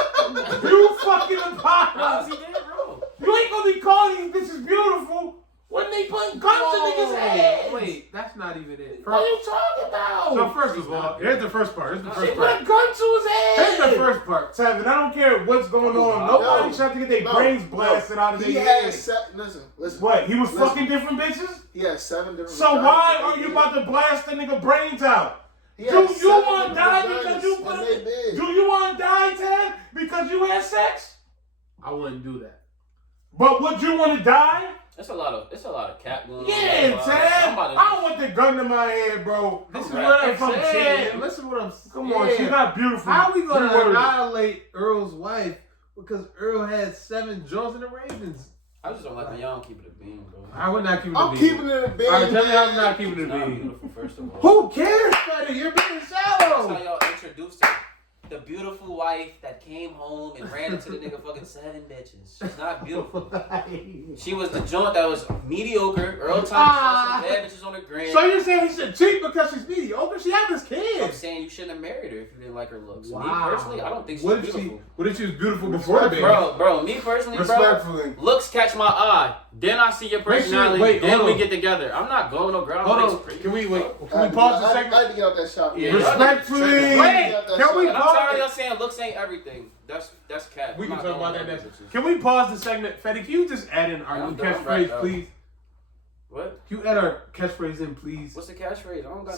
You fucking the pot How was up. he dead wrong? You ain't gonna be calling these bitches beautiful when they putting guns in niggas' heads. Wait, that's not even it. What are you talking about? So first of all, here's the first part. She put a gun to his head. Here's the first part. Tevin, I don't care what's going on. Nobody tried to get their brains blasted out of their He head. had listen. What? He was fucking different bitches? He had 7 different. So why are you about to blast the nigga brains out? Do you want to die because you put it? Do you want to die, Ted, because you had sex? I wouldn't do that. But would you want to die? It's a lot of cap going on. Yeah, Ted. I don't want the gun to my head, bro. This is what I'm If I'm saying. cheating. Listen to what I'm saying. Come on, she's not beautiful. How are we going to Word. annihilate Earl's wife because Earl had 7 jaws in the Ravens? I just don't like when y'all don't keep it a beam, bro. I would not keep it a I'm bean. keeping it a bean. All right, tell me how I'm not keeping it It's a not bean. beautiful, first of all. Who cares, Freddy? You're being That's how shallow. y'all introduced her. the beautiful wife that came home and ran into the nigga fucking 7 bitches. She's not beautiful. She was the joint that was mediocre. Earl Thomas, bad bitches on the gram. So you're saying he should cheat because she's mediocre? She had his kids. I'm saying you shouldn't have married her if you didn't like her looks. Wow. Me personally, I don't think she's beautiful. What if she was beautiful before the baby? Bro, me personally, bro, looks catch my eye. Then I see your personality. Then we get together. I'm not going no girl. Hold on. Can we pause the segment? I had to get out that shot. Yeah, respectfully. Wait. Can we pause? I'm sorry, y'all saying looks ain't everything. That's cap. We can talk about that next. Can we pause the segment? Fetty, can you just add in our new catchphrase, please? What? Can you add our catchphrase in, please? What's the catchphrase? I don't got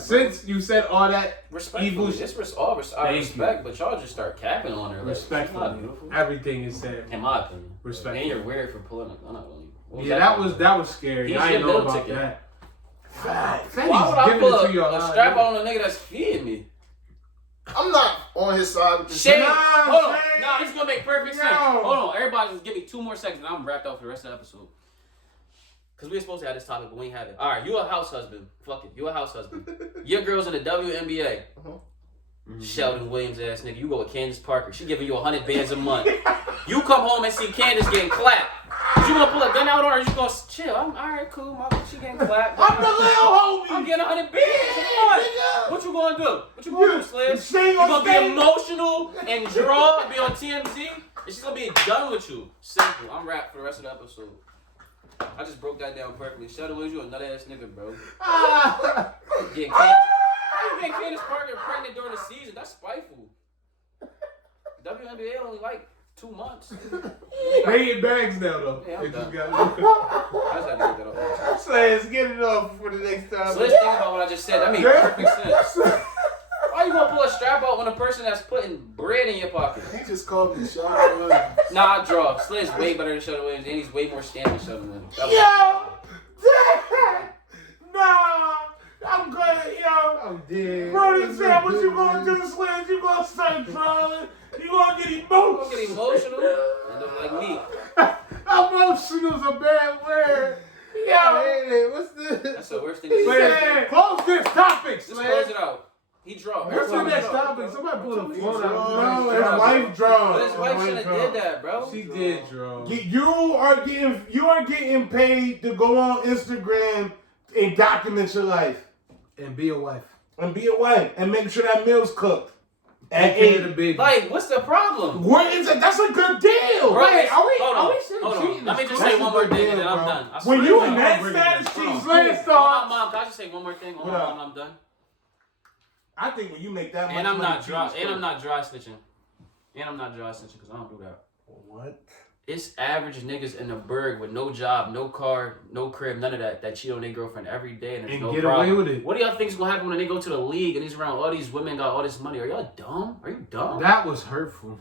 since you said all that evil shit. It's all respect, but y'all just start capping on her. Respectfully. Everything is said. In my opinion. Respect. And you're weird for pulling a gun on you. Yeah, that was scary. I didn't know about that. Why would I pull a strap on a nigga that's feeding me? I'm not on his side with this. Shane, hold on. Nah, this is gonna make perfect sense. Hold on, everybody just give me 2 more seconds and I'm wrapped up for the rest of the episode. Cause we were supposed to have this topic, but we ain't have it. Alright, you a house husband. Fuck it, you a house husband. Your girl's in the WNBA. Sheldon Williams ass nigga. You go with Candace Parker. She giving you 100 bands a month. You come home and see Candace getting clapped. You gonna pull a gun out on her or you gonna chill? I'm alright, cool. She getting clapped. I'm the little homie. I'm getting 100 bands a month. What you gonna do? What you gonna do, Sliz? You gonna be emotional and draw, be on TMZ, and she's gonna be done with you. Simple. I'm wrapped for the rest of the episode. I just broke that down perfectly. Sheldon Williams, you a nut ass nigga, bro. Getting Candace Parker pregnant during the season. That's spiteful. WNBA only like 2 months. They in bags now, though. Yeah, I'm done. I just had to get that off. So let's get it off for the next time. So let's think about what I just said. That made perfect sense. Why you gonna pull a strap out when a person that's putting bread in your pocket? He just called me Sheldon Williams. Nah, I draw. Slid's way better than Sheldon Williams, and he's way more stand than Sheldon Williams. Nah, I'm good, yo. I'm dead. Bro, this said, what you gonna do, Slid? You gonna start drawing? You gonna get emotional? You gonna get emotional? End up like me. Emotional's a bad word. Yo, what's this? That's the worst thing to say. Close this topic, Slid. Just close it out. He draw. What's the next topic? Somebody pull the phone out. No, his wife draw. But his wife shouldn't have did that, bro. She did draw. You are getting paid to go on Instagram and document your life. And be a wife. And make sure that meal's cooked. And the baby. Like, what's the problem? What is it? That's a good deal. Bro, Wait, are we hold on. Let me just say one more thing and then I'm done. When you in that status, she's last thought. Mom, can I just say one more thing? Hold on, Mom, I'm done. I think when you make that much and I'm money, not dry snitching. Because I don't do that. What? It's average niggas in the burg with no job, no car, no crib, none of that cheat on their girlfriend every day and there's no get problem. away with it. What do y'all think is gonna happen when they go to the league and he's around all these women got all this money? Are y'all dumb? Are you dumb? That was hurtful.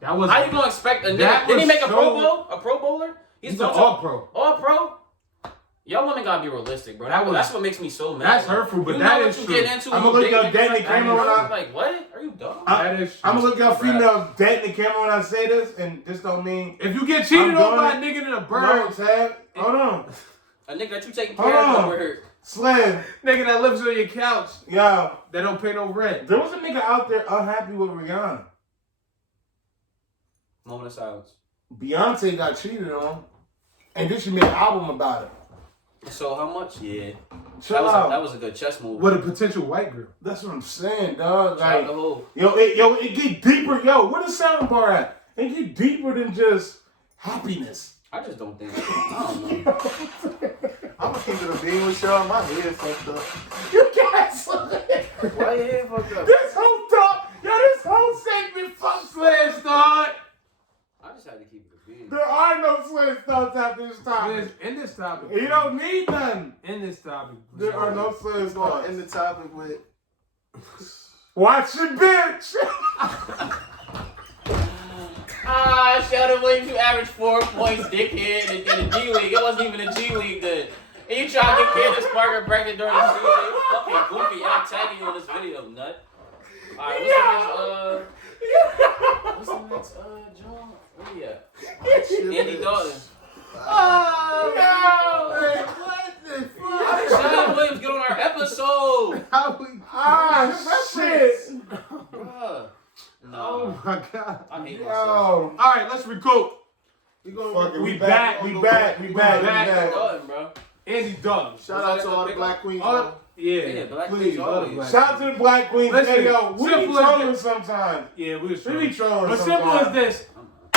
That was. How you gonna expect a nigga? Did he make a Pro Bowl? A Pro Bowler? He's an all pro. All pro? Y'all women gotta be realistic, bro. That's what makes me so mad. That's hurtful, but that is true. I'm gonna look y'all dead in the camera when I like, what? Are you dumb? I'm gonna look y'all female dead in the camera when I say this, and this don't mean if you get cheated on by a nigga in a bird. No, Tab. Hold on. A nigga that you taking care of over here. Slim. Nigga that lives on your couch. Yo. That don't pay no rent. There was a nigga out there unhappy with Rihanna. Moment of silence. Beyonce got cheated on, and then she made an album about it. So how much? Yeah. That was a good chess move. With a potential white girl. That's what I'm saying, dog. Like, yo, it get deeper. Yo, where the sound bar at? It get deeper than just happiness. I just don't think. I don't know. I'm gonna keep it a bean with y'all. My head fucked up. You can't. Why your head fucked up? This whole segment fucks Sledge, dog. I just had to keep it a bean. There are no Sledge thoughts after this topic. In this topic. You don't need none. In this topic. There are no Sledge thoughts. In the topic with watch your bitch. Sheldon Williams, you averaged 4 points, dickhead, in the G League. It wasn't even a G League then. And you try to get Candace Parker pregnant during the season. You fucking goofy, and I'm tagging you on this video, nut. Alright, what's the next, John? Where you at? Andy Dalton. Oh, no. Hey, what the fuck? Sheldon Williams, get on our episode. Ah, shit. Bruh. God. I hate Yo. myself. All right, let's recoup. We back. Dalton, bro. Andy Dalton. Shout out to all the black queens, bro. Yeah, black please, queens always. Shout out to the black queens. Listen, Hey, yo, we be simple as trolling this. sometimes. Yeah, we We be trolling But sometimes. simple as this.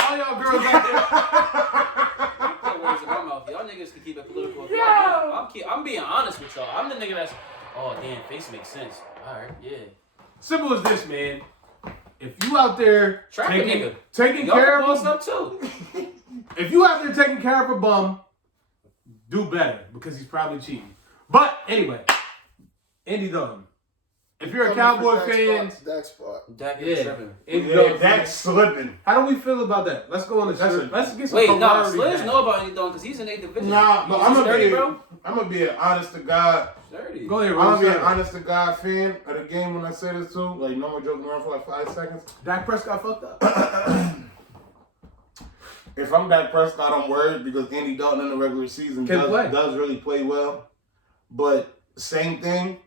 All y'all girls out Put words in my mouth. Y'all niggas can keep it political. If y'all want. I'm being honest with y'all. I'm the nigga that's, oh damn, face makes sense. All right, yeah. there. Simple as this, man. If you out there Track a nigga. taking Y'all care can of boss up too. if you out there taking care of a bum, do better because he's probably cheating. But anyway, Andy Dalton. If you're a Cowboy fan, Dak is tripping. Andy Yeah, Dalton. that's slipping. How do we feel about that? Let's go on the show. Let's get some Wait, no, camaraderie Sliz back. know about Andy Dalton because he's in their division. Nah, but He's I'm sturdy, bro. gonna be an honest to God. Sturdy. Go ahead, I'm gonna be an Rose. honest to God fan of the game when I say this too. Like no more joking around for like 5 seconds. Dak Prescott fucked up. If I'm Dak Prescott, I'm worried because Andy Dalton in the regular season does really play well. But same thing.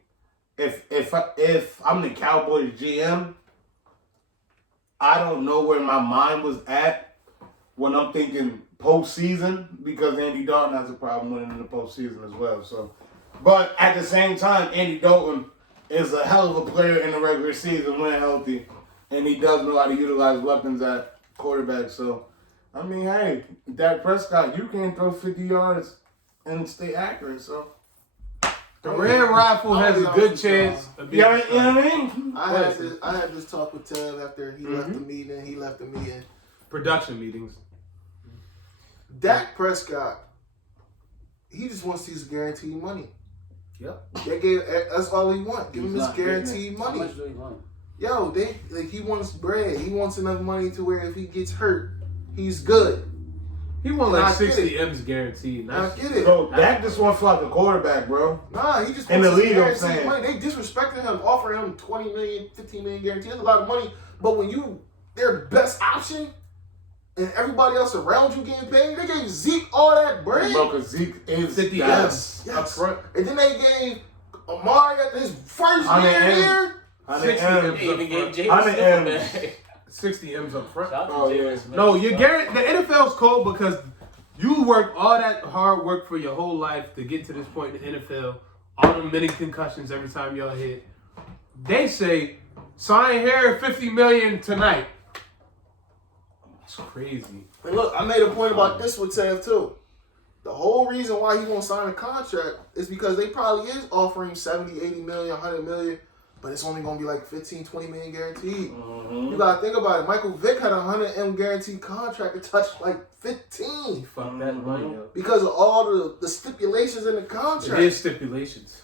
If I'm the Cowboys GM, I don't know where my mind was at when I'm thinking postseason because Andy Dalton has a problem winning in the postseason as well. So, but at the same time, Andy Dalton is a hell of a player in the regular season when healthy, and he does know how to utilize weapons at quarterback. So, I mean, hey, Dak Prescott, you can throw 50 yards and stay accurate. So. The Red Rifle has a good chance of being. You know what I mean? I had this talk with Tev after he left the meeting. He left the meeting. Production meetings. Dak Prescott, he just wants his guaranteed money. Yep. That's all he wants. Give him his guaranteed How money. much do he want? Yo, he wants bread. He wants enough money to where if he gets hurt, he's good. He won like I get 60 it. M's guaranteed. I get it. Bro, Dak just wants like a quarterback, bro. Nah, he just In wants the his league, I'm guaranteed saying. money. They disrespected him, offering him 20 million, 15 million guarantee. That's a lot of money. But when their best option and everybody else around you getting paid, they gave Zeke all that bread. Bro, because Zeke is 50 yes. M's up front. And then they gave Amari at his first 100 year M's. here. 60 M's They even up gave front. James 100 Smith M's. back. 60 M's up front. Shout out to Oh, James yeah. Smith. No, you guarantee the NFL's cold because you work all that hard work for your whole life to get to this point in the NFL. All the many concussions every time y'all hit. They say sign here $50 million tonight. It's crazy. And look, I made a point about this with Tev too. The whole reason why he won't sign a contract is because they probably is offering 70, 80 million, 100 million, but it's only going to be like 15, 20 million guaranteed. You got to think about it. Michael Vick had a 100 M guaranteed contract that touched like 15 Fuck that money up. because of all the stipulations in the It contract. is stipulations.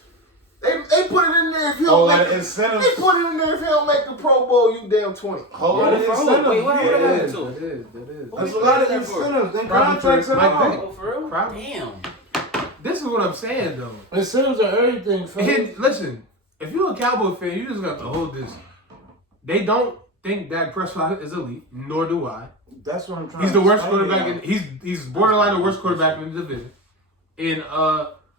They put it in there if you Oh, don't that make incentive. They put it in there if you don't make the Pro Bowl, you damn 20. Whole Yeah, lot of for real. incentive. Wait, what Yeah. happened That to is. That is. There's a lot of incentives and contracts and Mike all. Vick. Oh, for real? Probably. Damn. This is what I'm saying though. Incentives are everything, fam. And listen, if you're a Cowboy fan, you just got to hold this. They don't think Dak Prescott is elite, nor do I. That's what I'm trying He's the to worst explain, quarterback. yo. He's borderline the worst quarterback in the division. And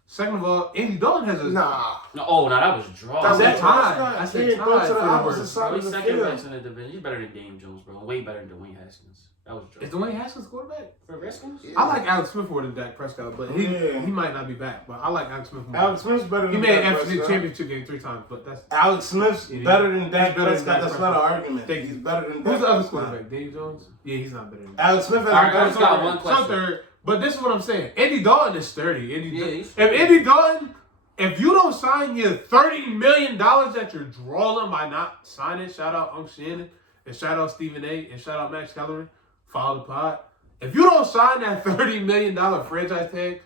second of all, Andy Dalton has a Nah. No, that was draw. I said Prescott, tie. I he said ain't go tie to the for the opposite worst. side Bro, of he's the second field. best in the division. He's better than Dame Jones, bro. Way better than Dwayne Haskins. That was draw. Is Dwayne Haskins quarterback? For Redskins? I like Alex Smith more than Dak Prescott, but he Yeah. might not be back. But I like Alex Smith more. Alex Smith's better He than made Dak an NFC Prescott. championship game 3 times, but that's Alex Smith's Yeah, better than Dak he's better than Prescott. Dak That's not an Prescott. argument. Thank you. He's better than who's Dak the other Prescott. quarterback? Daniel Jones? Yeah, he's not better than Dak. Alex Smith has All right, a I better just got quarterback. one question. Some third, but this is what I'm saying. Andy Dalton is sturdy. Yeah, he's If sturdy. Andy Dalton, if you don't sign your $30 million that you're drawing by not signing, shout out Unc Shannon, and shout out Stephen A, and shout out Max Kellerman, follow the pod. If you don't sign that $30 million franchise tag,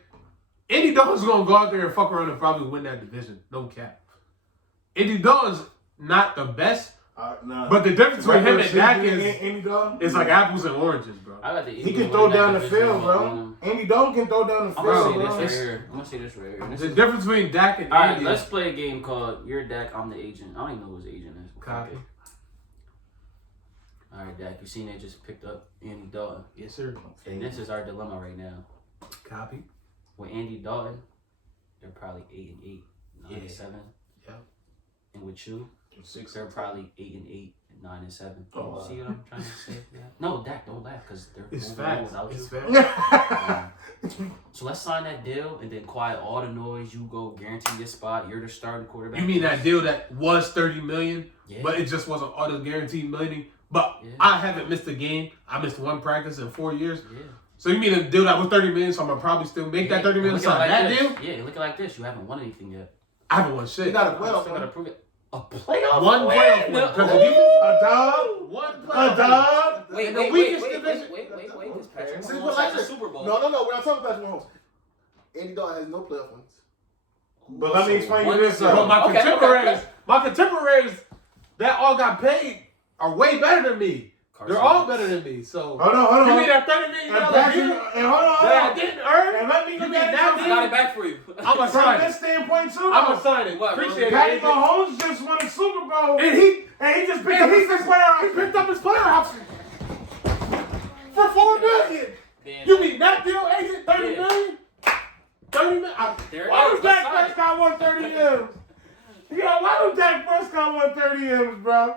Andy Dalton's going to go out there and fuck around and probably win that division. No cap. Andy Dalton's not the best, Nah. but the difference between him and Dak Andy Dalton. is like apples and oranges, bro. I got the He can throw down the field, bro. Andy Dalton can throw down the I'm field, gonna bro. say this right here. I'm gonna say this right here. This The is- difference between Dak and All right, Andy let's is play a game called You're Dak, I'm the Agent. I don't even know who his agent is. copy. All right, Dak, you seen they just picked up Andy Dalton. Yes, sir. And this is our dilemma right now. Copy. With Andy Dalton, they're probably 8-8, 9-7. Yeah. and with you, 6 they're probably 8-8, 9-7. Oh, See what I'm trying to say? Yeah. No, Dak, don't laugh because they're It's moving on facts. without It's you. facts. So let's sign that deal and then quiet all the noise. You go guarantee your spot. You're the starting quarterback. You mean that deal that was $30 million, Yeah. but it just wasn't auto guaranteed money? But Yeah. I haven't missed a game. I missed one practice in 4 years. Yeah. So you mean a deal that was $30 million? So I'm gonna probably still make that $30 million. Sign that deal? Yeah, looking like this. You haven't won anything yet. I haven't won shit. You got a You playoff still one. gotta prove it. A playoff One win? playoff win. Because the defense, A dog. one A playoff win. dog. Wait, In the wait, weakest wait, division. wait. This Patrick See, Mahomes but like has a this. Super Bowl. No. We're not talking Patrick Mahomes. Andy Dalton has no playoff wins. But let me explain you this. But my Okay, contemporaries that all got paid are way better than me. They're all better than me. So Hold on. you mean that $30 million And hold on. that I didn't earn? And let me You look mean at that I got it back for you. I'm gonna from sign this it. standpoint too. I'm gonna sign it. What, Appreciate Patty it. Mahomes just won a Super Bowl, And he just picked up his player. he picked up his player option for $4 million. Man, You mean that deal agent $30 million? $30 million? There it Why is. does Dak Let's sign it. Prescott want 30 M's? Yeah, why does Dak Prescott want 30 M's, bro?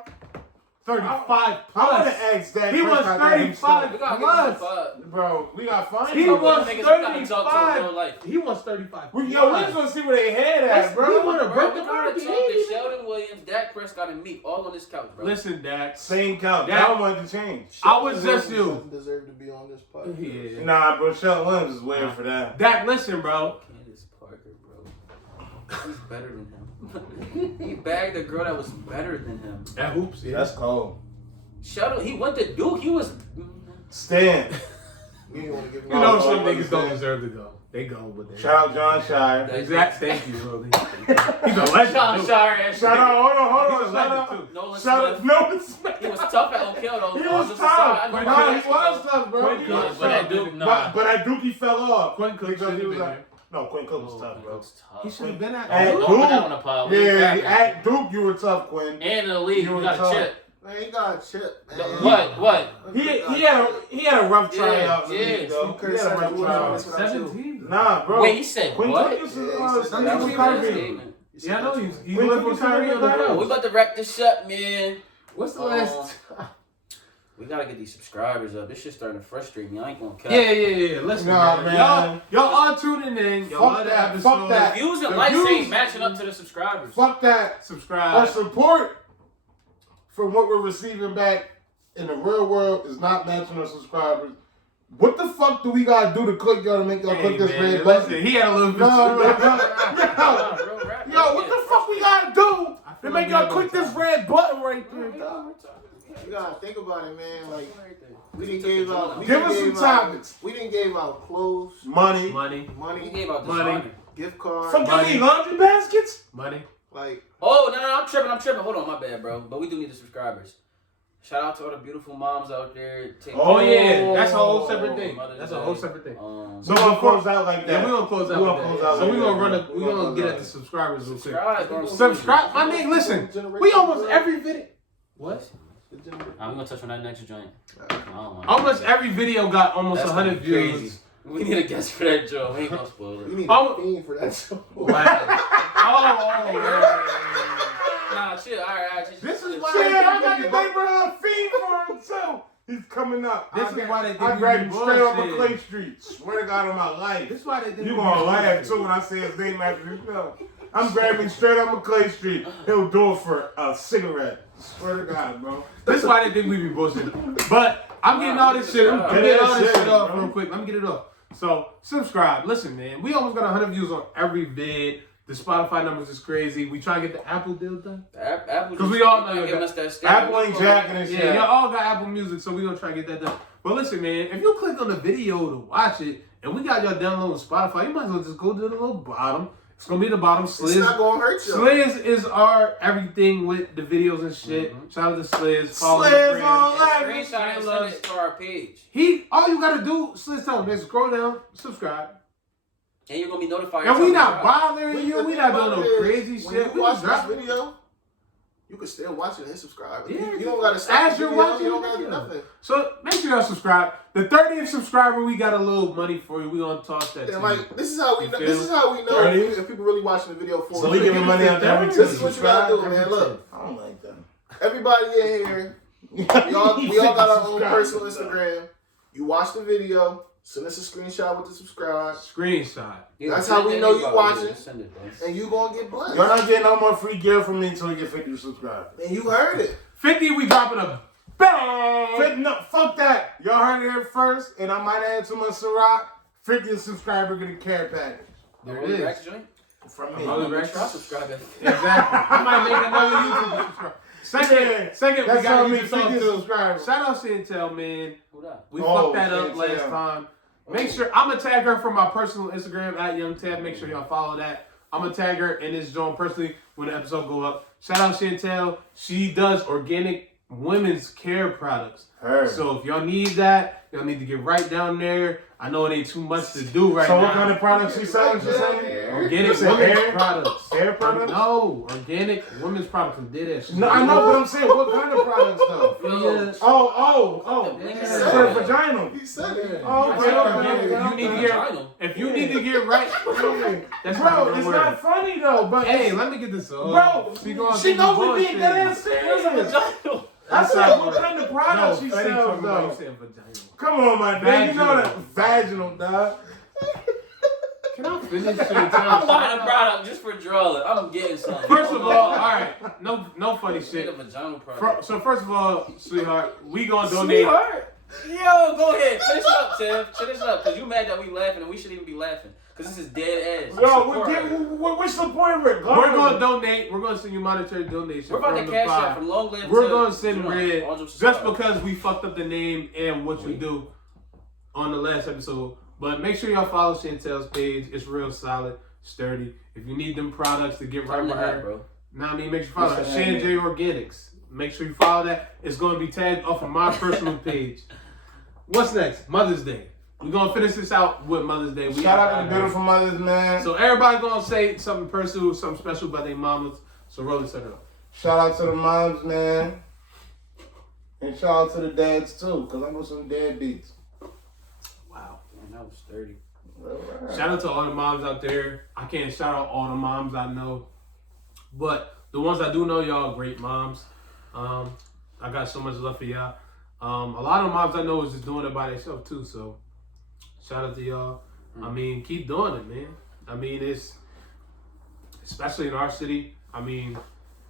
35 I would plus. have asked that. He was 35 we gotta plus. get him Bro, we got fine. He Bro, wants niggas gotta talk to him 35. real life. He wants 35. we just want to see where they head at, He bro. want to Bro, break we the gotta market. talk to Sheldon Williams, Dak Prescott, and Meek all on this couch, bro. Listen, Dak. Same count. That- That wanted to change. I was just you. Doesn't deserve to be on this podcast. Yeah. Nah, bro. Sheldon Williams is waiting for that. Dak, listen, bro. Candace Parker, bro. He's better than him. He bagged a girl that was better than him. That hoops, yeah. That's cold. Sheldon, he went to Duke. He was. Stan. You didn't want to give him You know Oh, some oh, niggas don't oh, deserve to go. They go with it. Shout out John Shire. Exact. Thank you, Brody. He's a legend. Sean too. Shire. Shout out. Hold He's on. a Shout legend, out. too. Nolan Shout out. Smith. No, Smith. He was tough at O'Kill, though. He On was the tough. side. But I no, know he was tough, bro. Quinn He Cook, was but at tough. Duke, nah. But at Duke, he fell off. Quinn Cook Because should he have was been like, there. no, Quinn Cook was tough, bro. He should have been at At Don't Duke. put that on the pile. We ain't Yeah, rapping. at Duke, you were tough, Quinn. And in the league, You you were got tough. a chip. Man, he got a chip, man. What? He had a rough Yeah, tryout. in the yeah. league, though. He He had a rough tryout. 17. Nah, bro. Wait, he said Quinn what? Cook used to Yeah, he said send that you was to his Kyrie. statement. Yeah, I know he's Quinn living Cook with used to Kyrie live on the with couch. We about to wrap this up, man. What's the last? We gotta get these subscribers up. This shit's starting to frustrate me. I ain't gonna cap. Yeah. Listen, Nah, man. man. Y'all all tuning in. Y'all Fuck love the that, episode. fuck that. Views and The likes views- ain't matching up to the subscribers. Fuck that. Our Subscribe. support from what we're receiving back in the real world is not matching our subscribers. What the fuck do we gotta do to click y'all to make y'all click this red button? Listen, he had a little bit. No, Yo, what the fuck we gotta do to make y'all click this red button right there? You gotta think about it, man. Like, we didn't give out. Give us some topics. We didn't give out clothes, Money. Money. We money, gave out this Money. money. gift cards. Fucking Money. need laundry baskets? Money. Like, Oh, no, I'm tripping. Hold on, my bad, bro. But we do need the subscribers. Shout out to all the beautiful moms out there. Oh, yeah. That's a whole separate thing. Mother's That's a Day. whole separate thing. So we'll close out like that. Yeah, we're gonna close out. We with gonna that. close out So like we're gonna that. we're gonna get at the subscribers real quick. Subscribe. Subscribe, my nigga. Listen, we almost every video. What? I'm gonna touch on that next joint. Almost every video got almost That's 100 gonna be views. crazy. We need a guest for that joint. We ain't gonna spoil it. you need Oh. a fiend for that show. Wow. Nah, chill. All right. This is why Shit, they I got think the we neighborhood fiend for him too. He's coming up. This is why they think I we grabbed him be straight off of bullshit. Clay Street. Swear to God on my life. This is why they think You we gonna be laugh bullshit. too when I say his name after you know. I'm grabbing straight off of Clay Street. He'll do it for a cigarette. Swear to God, bro. This is why they think we be bullshit. But I'm getting all this shit. I'm getting all this shit off real quick. Let me get it off. So subscribe. Listen, man. We almost got 100 views on every vid. The Spotify numbers is crazy. We try to get the Apple deal done. Apple. 'Cause we all know you giving got- us that stamp. Apple ain't jacking and shit. Yeah, y'all all got Apple Music, so we gonna try to get that done. But listen, man, if you click on the video to watch it, and we got y'all downloading Spotify, you might as well just go to the little bottom. It's gonna be the bottom. It's Sliz. not gonna hurt you. Sliz is our everything with the videos and shit. Shout out to Sliz. Follow Sliz the brand. on life. Screenshot and send it to our page. All you gotta do, Sliz, tell him, scroll down, subscribe. And you're gonna be notified. And we not bothering. bothering you. We not doing no crazy When shit. you We watch just this drop video, you can still watch it and hit subscribe. Yeah, You don't gotta stop. as you're You watching don't the gotta do video. nothing. So make sure y'all subscribe. The 30th subscriber, we got a little money for you. We gonna toss that. And to like you. this is how we know. feel? This is how we know if people really watching the video for. So we giving money out to every This is what you gotta do, man. Look, I don't like that. everybody in here, we all got our own personal Instagram. You watch the video, send us a screenshot with the subscribe. Screenshot. That's how we know you watching. Send it, bro. And you gonna get blessed. Y'all not getting no more free gear from me until you get 50 subscribers. And you heard it. 50, we dropping a bang. No, fuck that. Y'all heard it here first, and I might add to my Ciroc. 50 subscriber get a care package. There it is. From me. Only Make Rex. sure I subscribe. Exactly. I might make another YouTube subscribe. Second, That's we got how to me get this 50 off too. subscribers. Shout out Chantel, man. Who that? We Oh, fucked that up Chantel. last time. Make sure I'm gonna tag her from my personal Instagram at YoungTab. Make sure y'all follow that. I'm gonna tag her in this joint personally when the episode go up. Shout out Chantel. She does organic women's care products. Her. So if y'all need that, y'all need to get right down there. I know it ain't too much to do right So now. what kind of products you selling? She selling? Organic Is it women's hair? products. Hair products? No, organic women's products. And did that. No, I know, but I'm saying what kind of products though? Yeah. Oh. Yeah. For the vaginal. He said it. Oh, I okay, said organic. okay. You need to get. If you need to get right, that's not Bro, the it's word. not funny though, but Hey, let me get this on. Bro, she knows we being that ass Where's the serious. vagina? I That's said, not what right. kind of products she I ain't sells talking about though? you saying vagina. Come on, my nigga, you know that Vaginal. vaginal, dog. Can I finish? I'm buying a product just for drawing. I'm getting something. First of all right, no funny Shit, shit. a vagina product. So first of all, sweetheart, we gonna donate. Sweetheart? Yo, go ahead. Finish up, Tim. Finish up. Because you mad that we laughing and we shouldn't even be laughing. Because this is dead ass. Yo, what's the point of it? We're gonna donate. We're gonna send you monetary donation. We're about from to the cash pod. out from Long Live. We're gonna send red All just jokes aside. because we fucked up the name and what you do on the last episode. But make sure y'all follow Chantel's page. It's real solid, sturdy. If you need them products to get right Turn with the app, her, bro. nah, I mean, make sure you follow her. What's the Shan name? J Organics. Make sure you follow that. It's gonna be tagged off of my personal page. What's next? Mother's Day. We're gonna finish this out with Mother's Day. Shout out to the beautiful mothers, man. So everybody gonna say something personal, something special about their mamas. So roll it, set it up. Shout out to the moms, man. And shout out to the dads, too, because I know some dad beats. Wow. Man, that was sturdy. Shout out to all the moms out there. I can't shout out all the moms I know, but the ones I do know, y'all are great moms. I got so much love for y'all. A lot of moms I know is just doing it by themselves too. So shout out to y'all. I mean, keep doing it, man. I mean, it's especially in our city. I mean,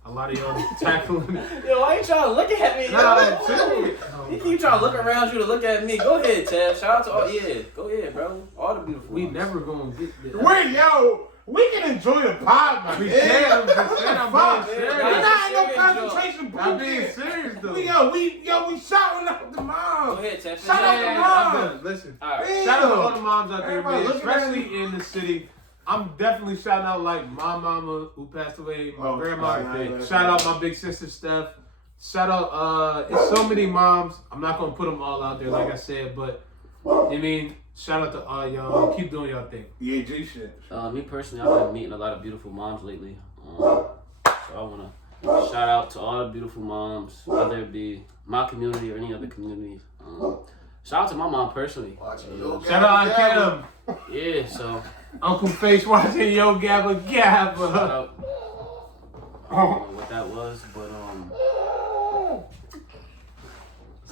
a lot of y'all tackling. Yo, why you trying to look at me? Nah, Yo? You keep trying to look around you to look at me. Go ahead, Tab. Shout out to all. Yeah, go ahead, bro. All the beautiful We ones. never gonna get there. Wait, yo, we can enjoy the pod, my We nigga. can. I'm just saying, I'm Fuck. being We're serious. not in no Serious, concentration I'm being bullshit. serious though. We shouting out the Go moms. ahead, Tab. Shout out to Yeah, moms. I'm done. Listen. All right. Shout out to all the moms out there, Everybody man, looking at especially in the city. I'm definitely shouting out like my mama who passed away, my grandma. right. Shout out my big sister Steph. Shout out, it's so many moms. I'm not gonna put them all out there, like I said, but I mean, shout out to all y'all. Keep doing y'all thing. Yeah, G shit. Me personally, I've been meeting a lot of beautiful moms lately. So I want to shout out to all the beautiful moms, whether it be my community or any other communities. Shout out to my mom personally. Shout out Aunt Kim. Yeah, so Uncle Face watching Yo Gabba shout Gabba. out. I don't know what that was, but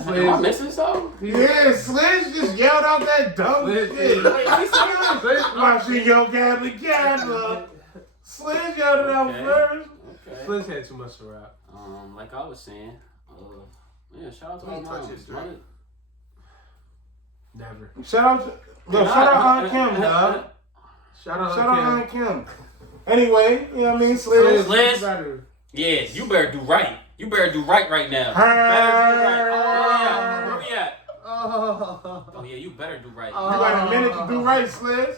am I missing something? Yeah, Slish just yelled out that dumb Slish, shit. Wait, let me see. Watching Yo Gabba Gabba. Slish yelled it out Okay. first. Okay. Slish had too much to rap. Like I was saying, yeah, shout out to my Don't touch mom. his drink. Never. Shout out Aunt Kim, dog. Shout out Shout out Aunt Kim. Aunt Kim. Anyway, you know what I mean? Slish. Slish. Better. Yeah, you better do right. You better do right now. Where we at? Oh. Oh yeah, you better do right. You got a minute to do right, Slish.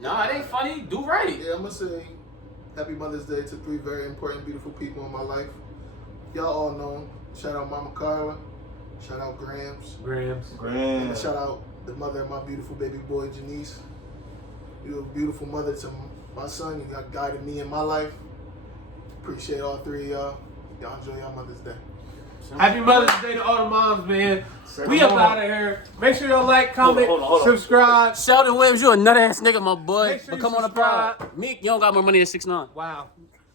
Nah, it ain't funny. Do right. Yeah, I'm gonna say Happy Mother's Day to 3 very important, beautiful people in my life. Y'all all know them. Shout out Mama Carla. Shout out Grams. Grams. And shout out the mother of my beautiful baby boy, Janice. You're a beautiful mother to my son. You got guided me in my life. Appreciate all three of y'all. Y'all enjoy your Mother's Day. Happy Mother's Day to all the moms, man. We up out of here. Make sure y'all like, comment, subscribe. Sheldon Williams, you a nut ass nigga, my boy. Make sure But you come on the subscribe. pod. Meek, you don't got more money than 6ix9ine. Wow.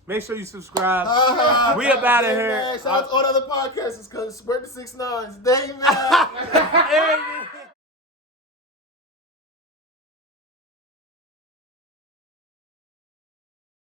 Make sure you subscribe. We up out of here. Shout out to all the other podcasters because we're the 6ix9ines. They mad.